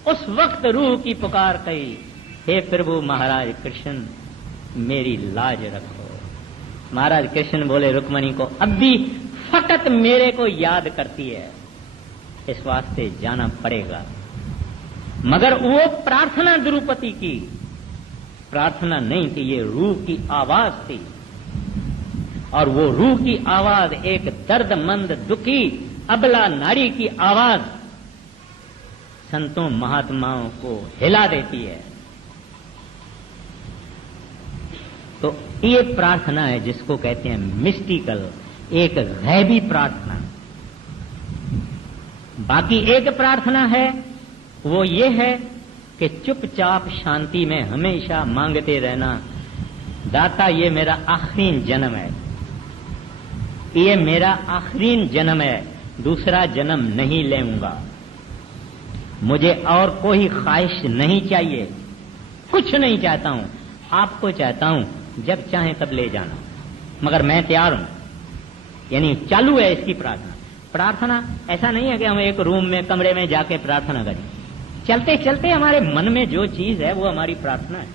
उस वक्त रूह की पुकार कही, हे प्रभु महाराज कृष्ण मेरी लाज रखो। महाराज कृष्ण बोले रुक्मणी को, अब भी फकत मेरे को याद करती है, इस वास्ते जाना पड़ेगा। मगर वो प्रार्थना द्रुपति की प्रार्थना नहीं थी, ये रूह की आवाज थी, और वो रूह की आवाज एक दर्दमंद दुखी अबला नारी की आवाज संतों महात्माओं को हिला देती है। तो ये प्रार्थना है जिसको कहते हैं मिस्टिकल, एक गैबी प्रार्थना। बाकी एक प्रार्थना है, वो ये है कि चुपचाप शांति में हमेशा मांगते रहना, दाता ये मेरा आखिरी जन्म है, ये मेरा आखिरी जन्म है, दूसरा जन्म नहीं लेऊंगा, मुझे और कोई ख्वाहिश नहीं चाहिए, कुछ नहीं चाहता हूं, आपको चाहता हूं, जब चाहे तब ले जाना, मगर मैं तैयार हूं। यानी चालू है इसकी प्रार्थना। प्रार्थना ऐसा नहीं है कि हम एक रूम में कमरे में जाके प्रार्थना करें, चलते चलते हमारे मन में जो चीज है वो हमारी प्रार्थना है।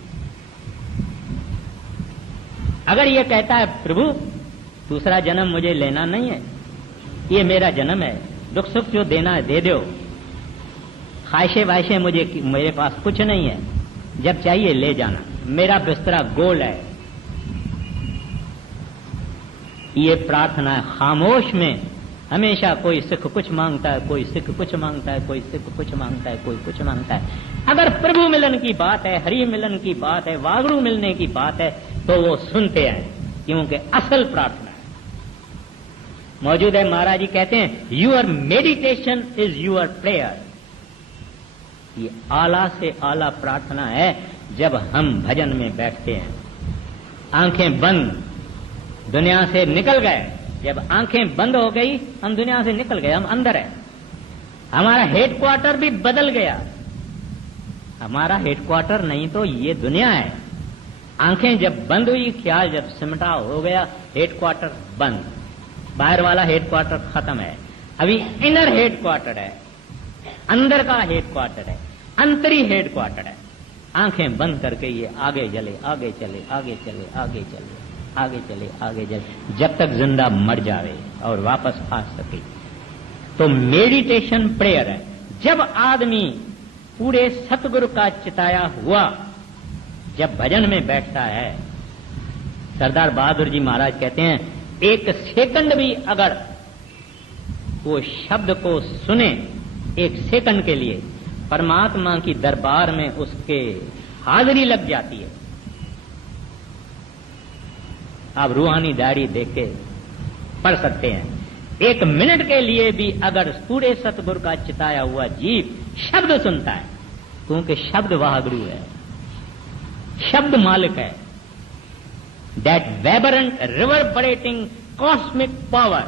अगर ये कहता है प्रभु दूसरा जन्म मुझे लेना नहीं है, ये मेरा जन्म है, दुख सुख जो देना है दे दो, ख्वाहिशे वाहिशे मेरे पास कुछ नहीं है, जब चाहिए ले जाना, मेरा बिस्तरा गोल है, ये प्रार्थना है। खामोश में हमेशा कोई सिख कुछ मांगता है, कोई सिख कुछ मांगता है, कोई सिख कुछ मांगता है, कोई कुछ मांगता है। अगर प्रभु मिलन की बात है, हरि मिलन की बात है, वागड़ू मिलने की बात है, तो वो सुनते हैं, क्योंकि असल प्रार्थना है। मौजूद है महाराज जी कहते हैं your meditation is your prayer. ये आला से आला प्रार्थना है जब हम भजन में बैठते हैं, आंखें बंद, दुनिया से निकल गए। जब आंखें बंद हो गई हम दुनिया से निकल गए, हम अंदर है, हमारा हेडक्वार्टर भी बदल गया। हमारा हेडक्वार्टर नहीं तो ये दुनिया है। आंखें जब बंद हुई, ख्याल जब सिमटा हो गया, हेडक्वार्टर बंद, बाहर वाला हेडक्वार्टर खत्म है। अभी इनर हेडक्वार्टर है, अंदर का हेडक्वार्टर है, अंतरी हेडक्वार्टर है। आंखें बंद करके ये आगे चले, आगे चले, आगे चले, आगे चले, आगे चले, आगे चले, जब तक जिंदा मर जावे और वापस आ सके। तो मेडिटेशन प्रेयर है। जब आदमी पूरे सतगुरु का चिताया हुआ जब भजन में बैठता है, सरदार बहादुर जी महाराज कहते हैं एक सेकंड भी अगर वो शब्द को सुने, एक सेकंड के लिए परमात्मा की दरबार में उसके हाजिरी लग जाती है। आप रूहानी डायरी देख के पढ़ सकते हैं एक मिनट के लिए भी अगर पूरे सतगुरु का चिताया हुआ जीव शब्द सुनता है, क्योंकि शब्द वह गुरु है, शब्द मालिक है, दैट वेबरेंट रिवर्बरेटिंग कॉस्मिक पावर,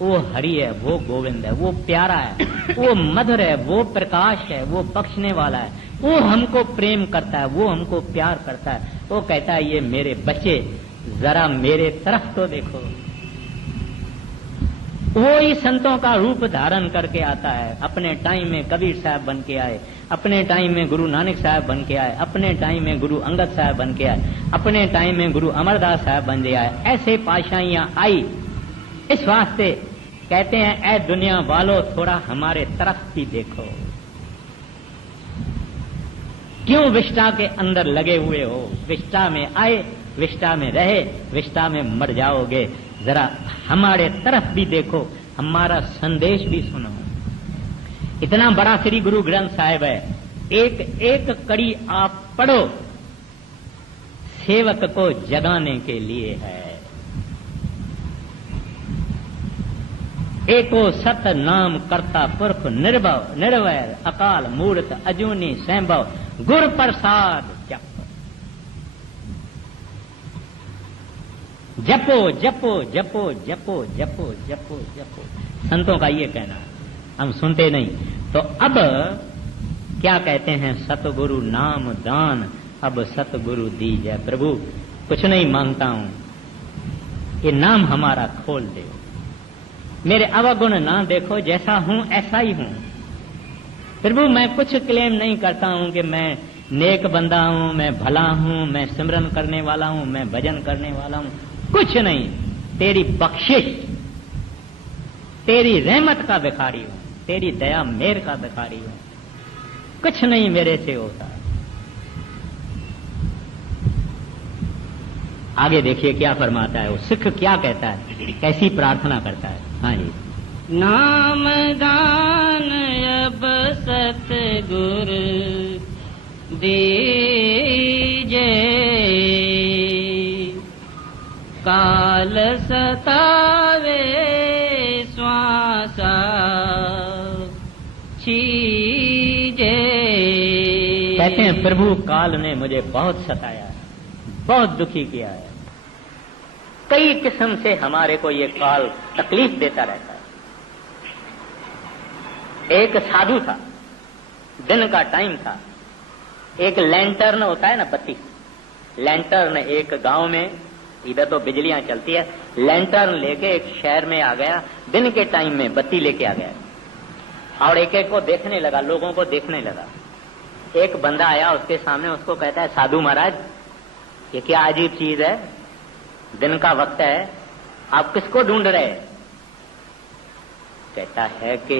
वो हरि है, वो गोविंद है, वो प्यारा है, वो मधुर है, वो प्रकाश है, वो बख्शने वाला है, वो हमको प्रेम करता है, वो हमको प्यार करता है। वो कहता है ये मेरे बच्चे जरा मेरे तरफ तो देखो। वो ही संतों का रूप धारण करके आता है। अपने टाइम में कबीर साहब बन के आए, अपने टाइम में गुरु नानक साहब बन के आए, अपने टाइम में गुरु अंगद साहब बन के आए, अपने टाइम में गुरु अमरदास साहब बन के आए। ऐसे पाशाइयां आई। इस वास्ते कहते हैं ऐ दुनिया वालों थोड़ा हमारे तरफ भी देखो। क्यों विष्टा के अंदर लगे हुए हो? विष्टा में आए, विष्टा में रहे, विष्टा में मर जाओगे। जरा हमारे तरफ भी देखो, हमारा संदेश भी सुनो। इतना बड़ा श्री गुरु ग्रंथ साहिब है, एक एक कड़ी आप पढ़ो, सेवक को जगाने के लिए है। एको सत नाम करता पुरख निर्भव निर्वैर अकाल मूर्त अजूनी संभव गुर प्रसाद जप। जपो जपो जपो जपो जपो जपो जपो, संतों का ये कहना है, हम सुनते नहीं। तो अब क्या कहते हैं? सतगुरु नाम दान, अब सतगुरु दीजै प्रभु। कुछ नहीं मांगता हूं, ये नाम हमारा खोल दे। मेरे अवगुण ना देखो, जैसा हूं ऐसा ही हूं प्रभु। मैं कुछ क्लेम नहीं करता हूं कि मैं नेक बंदा हूं, मैं भला हूं, मैं सिमरन करने वाला हूं, मैं भजन करने वाला हूं, कुछ नहीं। तेरी बख्शिश, तेरी रहमत का भिखारी हूं, तेरी दया मेर का भिखारी हूं, कुछ नहीं मेरे से होता। आगे देखिए क्या फरमाता है वो सिख, क्या कहता है, कैसी प्रार्थना करता है। हाँ जी। नाम दान अब सतगुरु दीजे, काल सतावे श्वासा छीजे। कहते हैं प्रभु काल ने मुझे बहुत सताया है, बहुत दुखी किया है। कई किस्म से हमारे को ये काल तकलीफ देता रहता है। एक साधु था, दिन का टाइम था, एक लैंटर्न होता है ना, बत्ती, लैंटर्न एक गांव में, इधर तो बिजलियां चलती है, लैंटर्न लेके एक शहर में आ गया, दिन के टाइम में बत्ती लेके आ गया और एक एक को देखने लगा, लोगों को देखने लगा। एक बंदा आया उसके सामने, उसको कहता है साधु महाराज ये क्या अजीब चीज है, दिन का वक्त है, आप किसको ढूंढ रहे? कहता है कि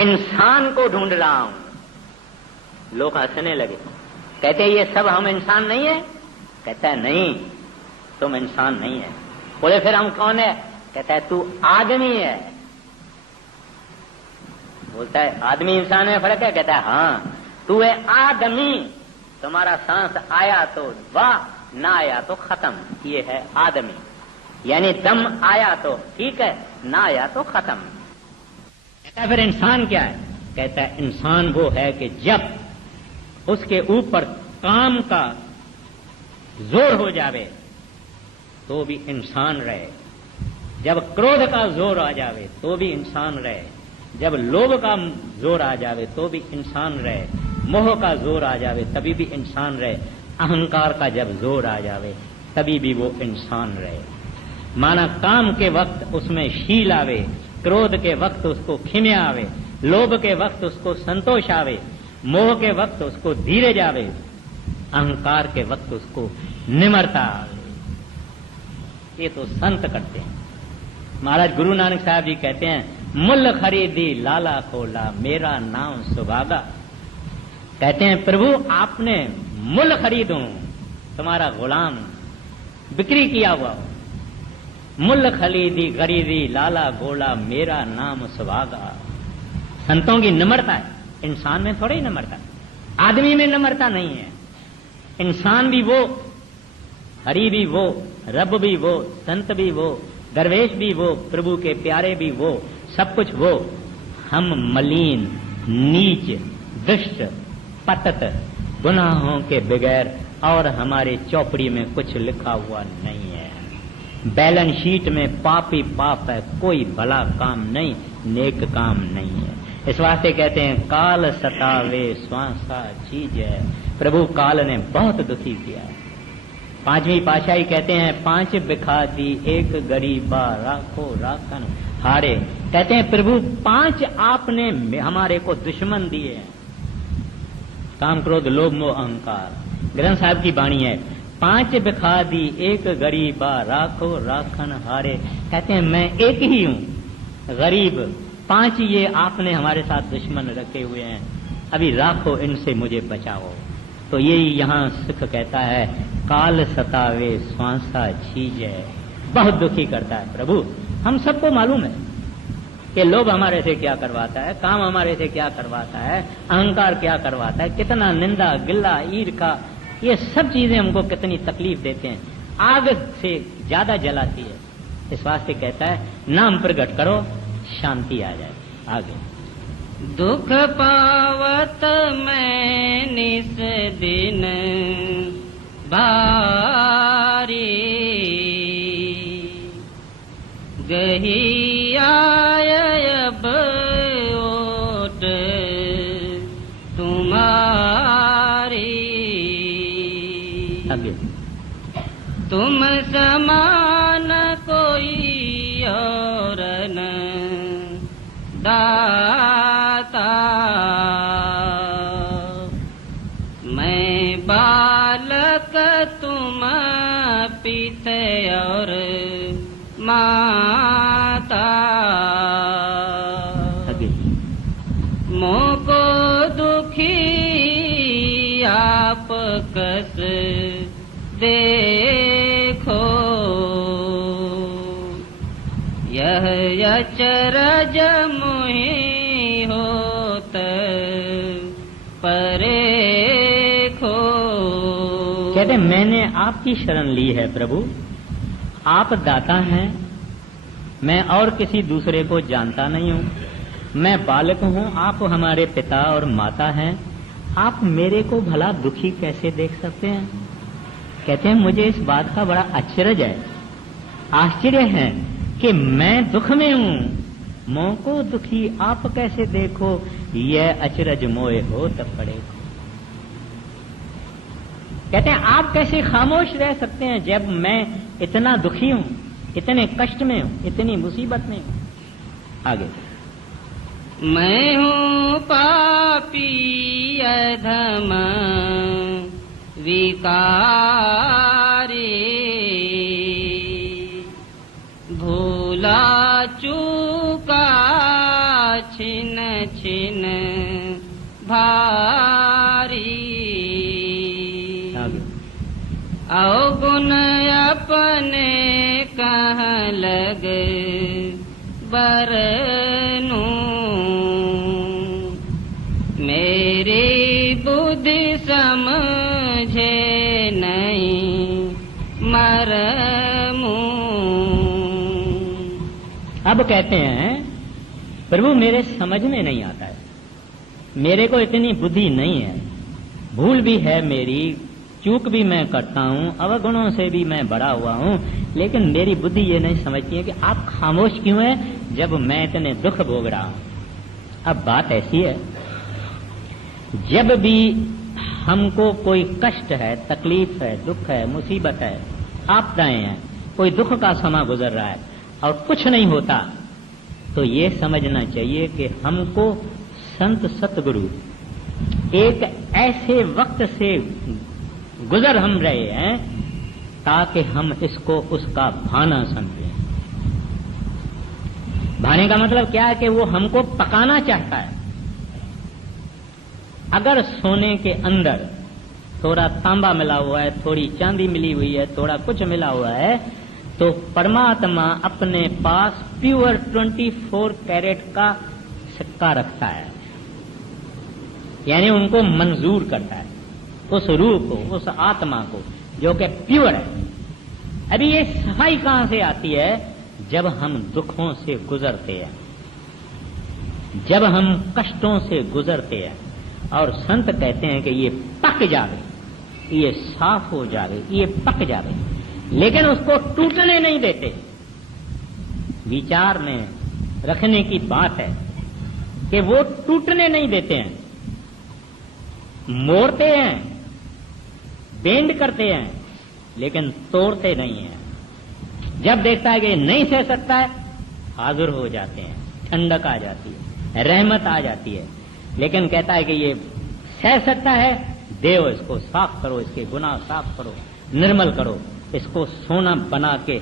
इंसान को ढूंढ रहा हूं। लोग हंसने लगे, कहते ये सब हम इंसान नहीं है? कहता है नहीं, तुम इंसान नहीं है। बोले फिर हम कौन है? कहता है तू आदमी है। बोलता है आदमी इंसान में फर्क है? कहता है हाँ, तू है आदमी, तुम्हारा सांस आया तो वाह, ना आया तो खत्म, ये है आदमी। यानी दम आया तो ठीक है, ना आया तो खत्म। कहता है फिर इंसान क्या है? कहता है इंसान वो है कि जब उसके ऊपर काम का जोर हो जावे तो भी इंसान रहे, जब क्रोध का जोर आ जावे तो भी इंसान रहे, जब लोभ का जोर आ जावे तो भी इंसान रहे, मोह का जोर आ जावे तभी भी इंसान रहे, अहंकार का जब जोर आ जावे तभी भी वो इंसान रहे। माना काम के वक्त उसमें शील आवे, क्रोध के वक्त उसको खिम्या आवे, लोभ के वक्त उसको संतोष आवे, मोह के वक्त उसको धीरज आवे, अहंकार के वक्त उसको निम्रता आवे। ये तो संत करते हैं। महाराज गुरु नानक साहब जी कहते हैं मुल खरीदी लाला खोला, मेरा नाम सुभागा। कहते हैं प्रभु आपने मुल खरीदूं, तुम्हारा गुलाम, बिक्री किया हुआ हो। मुल खरीदी खरीदी लाला गोला, मेरा नाम सुभागा। संतों की नम्रता है, इंसान में थोड़ी नम्रता, आदमी में नम्रता नहीं है। इंसान भी वो, हरि भी वो, रब भी वो, संत भी वो, दरवेश भी वो, प्रभु के प्यारे भी वो, सब कुछ वो। हम मलिन, नीच, दुष्ट, पतत, गुनाहों के बगैर, और हमारे चौपड़ी में कुछ लिखा हुआ नहीं है। बैलेंस शीट में पाप ही पाप है, कोई भला काम नहीं, नेक काम नहीं है। इस वास्ते कहते हैं काल सतावे स्वासा चीज है। प्रभु काल ने बहुत दुखी किया है। पांचवी पातशाही कहते हैं 5 बिखाती 1 गरीबा राखो राखन हारे। कहते हैं प्रभु 5 आपने हमारे को दुश्मन दिए हैं, काम क्रोध लोभ मोह अहंकार। ग्रंथ साहब की वाणी है 5 बिखादी 1 गरीबा राखो राखन हारे। कहते हैं मैं एक ही हूँ गरीब, 5 ये आपने हमारे साथ दुश्मन रखे हुए हैं, अभी राखो इनसे, मुझे बचाओ। तो ये यहाँ सुख कहता है काल सतावे स्वांसा छीजे, बहुत दुखी करता है प्रभु। हम सबको मालूम है कि लोभ हमारे से क्या करवाता है, काम हमारे से क्या करवाता है, अहंकार क्या करवाता है, कितना निंदा गिल्ला ईर्ष्या, ये सब चीजें हमको कितनी तकलीफ देते हैं, आग से ज्यादा जलाती है। इस वास्ते कहता है नाम प्रकट करो, शांति आ जाए। आगे दुख पावत मैं निस दिन भारी, गही आय अब ओट तुम्हारी। आगे तुम समान कोई और न दाता, मैं बालक तुम पिता और माता। मोको दुखी आप कस देखो, यह अचरज मुहि होत परेखो। कहते मैंने आपकी शरण ली है प्रभु, आप दाता हैं, मैं और किसी दूसरे को जानता नहीं हूँ, मैं बालक हूँ, आप हमारे पिता और माता हैं, आप मेरे को भला दुखी कैसे देख सकते हैं। कहते हैं मुझे इस बात का बड़ा आश्चर्य है, आश्चर्य है कि मैं दुख में हूँ, मोह को दुखी आप कैसे देखो, यह अचरज मोए हो तब पड़े। कहते हैं आप कैसे खामोश रह सकते हैं जब मैं इतना दुखी हूँ, इतने कष्ट में हूँ, इतनी मुसीबत में हूँ। आगे मैं हूँ पापी अधम विकारी, भूला चूका छिन छिन भारी, अवगुण अपने कह लग बरनू, मेरी बुद्धि समझे नहीं मरमू। अब कहते हैं प्रभु मेरे समझ में नहीं आता है, मेरे को इतनी बुद्धि नहीं है, भूल भी है मेरी, चूक भी मैं करता हूँ, अवगुणों से भी मैं बड़ा हुआ हूँ, लेकिन मेरी बुद्धि ये नहीं समझती है कि आप खामोश क्यों हैं जब मैं इतने दुख भोग रहा हूँ। अब बात ऐसी है, जब भी हमको कोई कष्ट है, तकलीफ है, दुख है, मुसीबत है, आपदाएं हैं, कोई दुख का समा गुजर रहा है और कुछ नहीं होता, तो ये समझना चाहिए कि हमको संत सतगुरु एक ऐसे वक्त से गुजर हम रहे हैं ताकि हम इसको उसका भाना समझें। भाने का मतलब क्या है कि वो हमको पकाना चाहता है। अगर सोने के अंदर थोड़ा तांबा मिला हुआ है, थोड़ी चांदी मिली हुई है, थोड़ा कुछ मिला हुआ है, तो परमात्मा अपने पास प्योर 24 कैरेट का सिक्का रखता है, यानी उनको मंजूर करता है, उस रूह को, उस आत्मा को जो कि प्योर है। अभी ये सफाई कहां से आती है? जब हम दुखों से गुजरते हैं, जब हम कष्टों से गुजरते हैं, और संत कहते हैं कि ये पक जावे, ये साफ हो जावे, ये पक जावे, लेकिन उसको टूटने नहीं देते। विचार में रखने की बात है कि वो टूटने नहीं देते हैं, मोड़ते हैं, बेंड करते हैं, लेकिन तोड़ते नहीं हैं। जब देखता है कि नहीं सह सकता है, हाजिर हो जाते हैं, ठंडक आ जाती है, रहमत आ जाती है। लेकिन कहता है कि ये सह सकता है, देव इसको साफ करो, इसके गुनाह साफ करो, निर्मल करो, इसको सोना बना के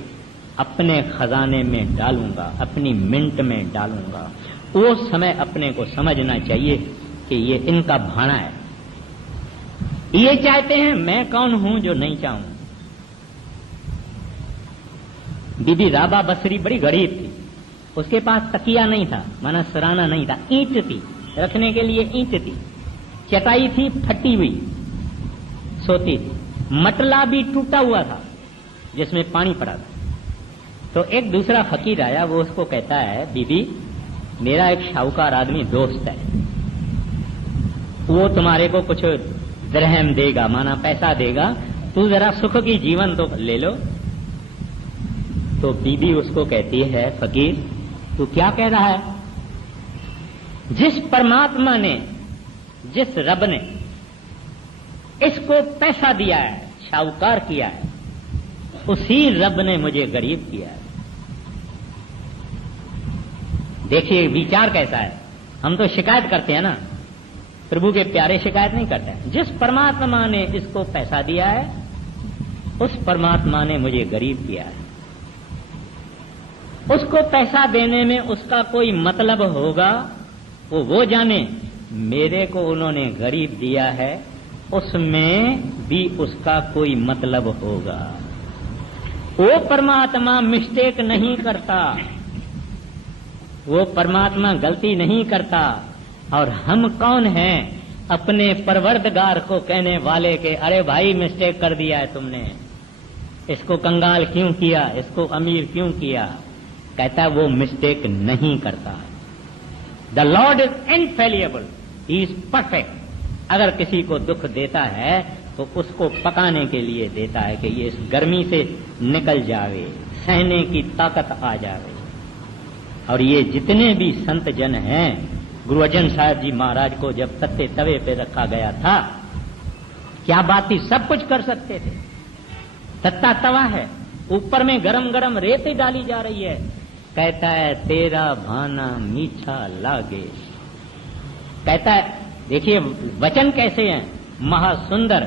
अपने खजाने में डालूंगा, अपनी मिंट में डालूंगा। वो समय अपने को समझना चाहिए कि ये इनका भाना है। ये चाहते हैं, मैं कौन हूं जो नहीं चाहूं। बीबी राबा बसरी बड़ी गरीब थी, उसके पास तकिया नहीं था, माना सराना नहीं था, ईंट थी, रखने के लिए ईंट थी, चटाई थी फटी हुई, सोती थी, मटला भी टूटा हुआ था जिसमें पानी पड़ा था। तो एक दूसरा फकीर आया, वो उसको कहता है, बीबी मेरा एक शाहूकार आदमी दोस्त है, वो तुम्हारे को कुछ दरहम देगा, माना पैसा देगा, तू जरा सुख की जीवन तो ले लो। तो बीबी उसको कहती है, फकीर तू क्या कह रहा है? जिस परमात्मा ने, जिस रब ने इसको पैसा दिया है, शाहूकार किया है, उसी रब ने मुझे गरीब किया है। देखिए विचार कैसा है। हम तो शिकायत करते हैं ना, प्रभु के प्यारे शिकायत नहीं करते हैं। जिस परमात्मा ने इसको पैसा दिया है, उस परमात्मा ने मुझे गरीब किया है। उसको पैसा देने में उसका कोई मतलब होगा, वो जाने। मेरे को उन्होंने गरीब दिया है, उसमें भी उसका कोई मतलब होगा। वो परमात्मा मिस्टेक नहीं करता, वो परमात्मा गलती नहीं करता। और हम कौन हैं अपने परवरदिगार को कहने वाले के अरे भाई मिस्टेक कर दिया है तुमने, इसको कंगाल क्यों किया, इसको अमीर क्यों किया। कहता है वो मिस्टेक नहीं करता। The lord is infallible, he is perfect. अगर किसी को दुख देता है तो उसको पकाने के लिए देता है कि ये इस गर्मी से निकल जावे, सहने की ताकत आ जावे। और ये जितने भी संत जन हैं, गुरु अर्जन साहब जी महाराज को जब तत्ते तवे पे रखा गया था, क्या बात थी, सब कुछ कर सकते थे। तत्ता तवा है, ऊपर में गरम गरम रेत डाली जा रही है। कहता है तेरा भाना मीठा लागे। कहता है, देखिए वचन कैसे हैं, महासुंदर,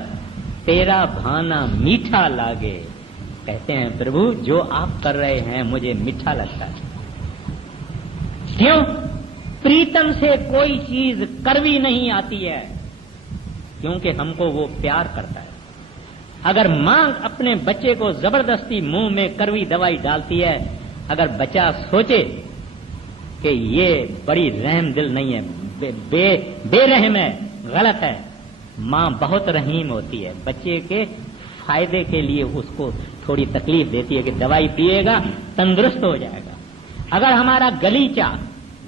तेरा भाना मीठा लागे। कहते हैं प्रभु जो आप कर रहे हैं मुझे मीठा लगता है। क्यों? प्रीतम से कोई चीज कड़वी नहीं आती है, क्योंकि हमको वो प्यार करता है। अगर मां अपने बच्चे को जबरदस्ती मुंह में कड़वी दवाई डालती है, अगर बच्चा सोचे कि ये बड़ी रहम दिल नहीं है, बेरहम है, गलत है, मां बहुत रहीम होती है, बच्चे के फायदे के लिए उसको थोड़ी तकलीफ देती है कि दवाई पिएगा तंदुरुस्त हो जाएगा। अगर हमारा गलीचा,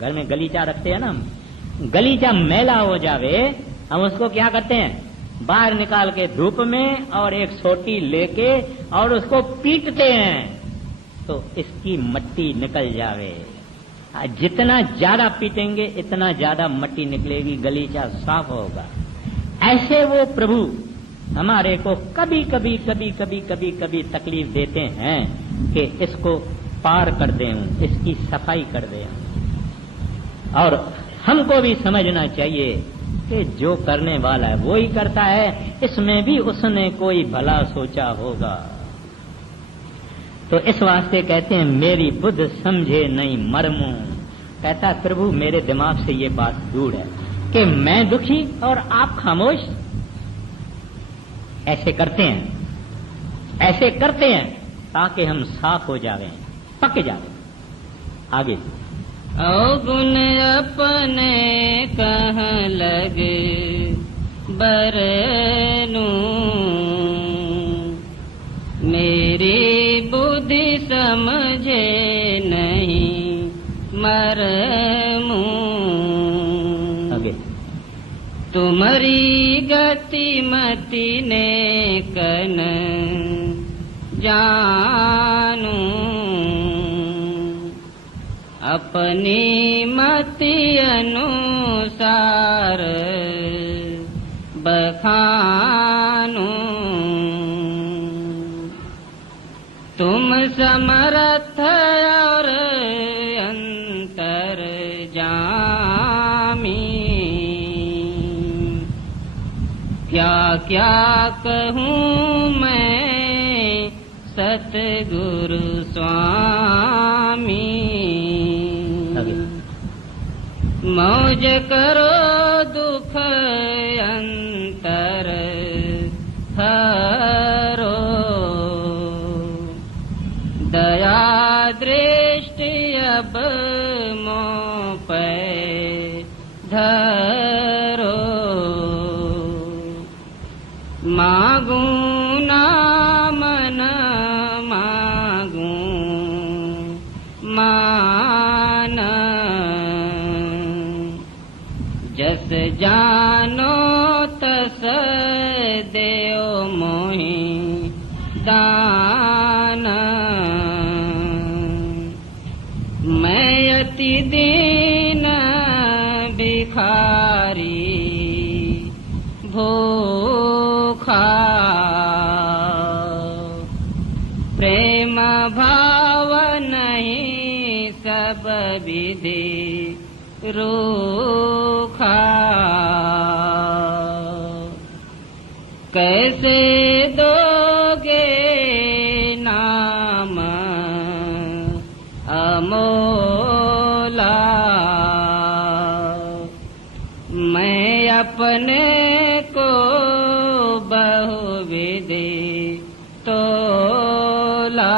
घर में गलीचा रखते हैं ना, गलीचा मैला हो जावे, हम उसको क्या करते हैं, बाहर निकाल के धूप में और एक सोटी लेके और उसको पीटते हैं तो इसकी मट्टी निकल जावे। जितना ज्यादा पीटेंगे इतना ज्यादा मट्टी निकलेगी, गलीचा साफ होगा। ऐसे वो प्रभु हमारे को कभी कभी कभी कभी कभी कभी तकलीफ देते हैं कि इसको पार कर दें, इसकी सफाई कर दें। और हमको भी समझना चाहिए कि जो करने वाला है वो ही करता है, इसमें भी उसने कोई भला सोचा होगा। तो इस वास्ते कहते हैं मेरी बुद्ध समझे नहीं मर्मू। कहता है प्रभु मेरे दिमाग से ये बात दूर है कि मैं दुखी और आप खामोश। ऐसे करते हैं ताकि हम साफ हो जावें, पक जावें। आगे अवगुण अपने कहाँ लगे बरनू, मेरी बुद्धि समझे मरमू आगे तुम्हारी गति मति ने कन जानू अपनी मति अनुसार बखानू तुम समर्थ और अंतर जामी क्या क्या कहूँ मैं सतगुरु स्वामी मौज करो दुख अंतर हरो दया दृष्टि अब मोह पे धरो मागू नाम न मागू मान जस जानो तस देव मोहि दान मैं अति दीन भिखारी भूखा प्रेम भाव नहीं सब विधि रूखा कैसे दोगे नाम अमोला मैं अपने को बहुविधि तोला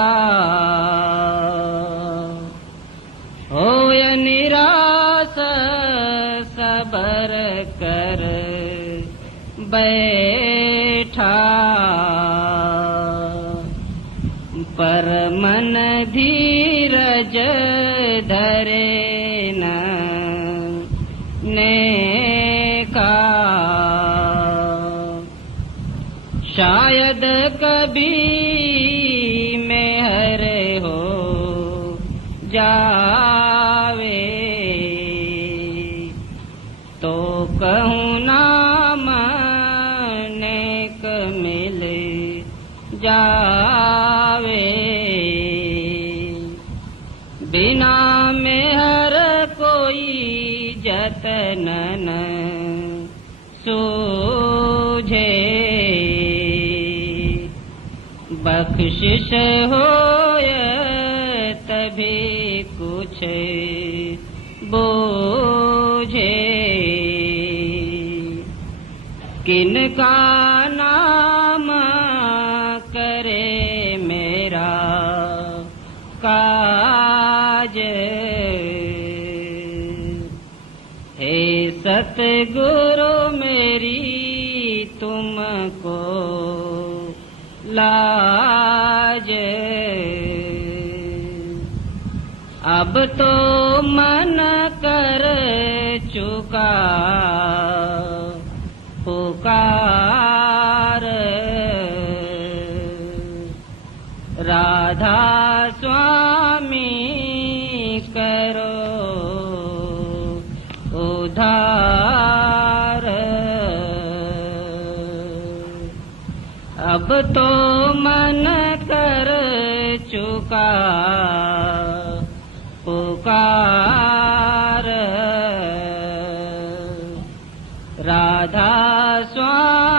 होय निराश सबर कर बैठा पर मन धीरज धरे न नेका शायद कभी मेहर हो जावे तो कहूँ नाम नेक मिल जावे बिना मेहर कोई जतन न सूझे बख्शिश होय तभी कुछ बोझे किनका नाम करे मेरा काज हे सतगुरु मेरी तुमको लाज अब तो मन कर चुका पुकार राधा स्वामी करो उधार अब तो मन कर चुका पुकार राधा स्वामी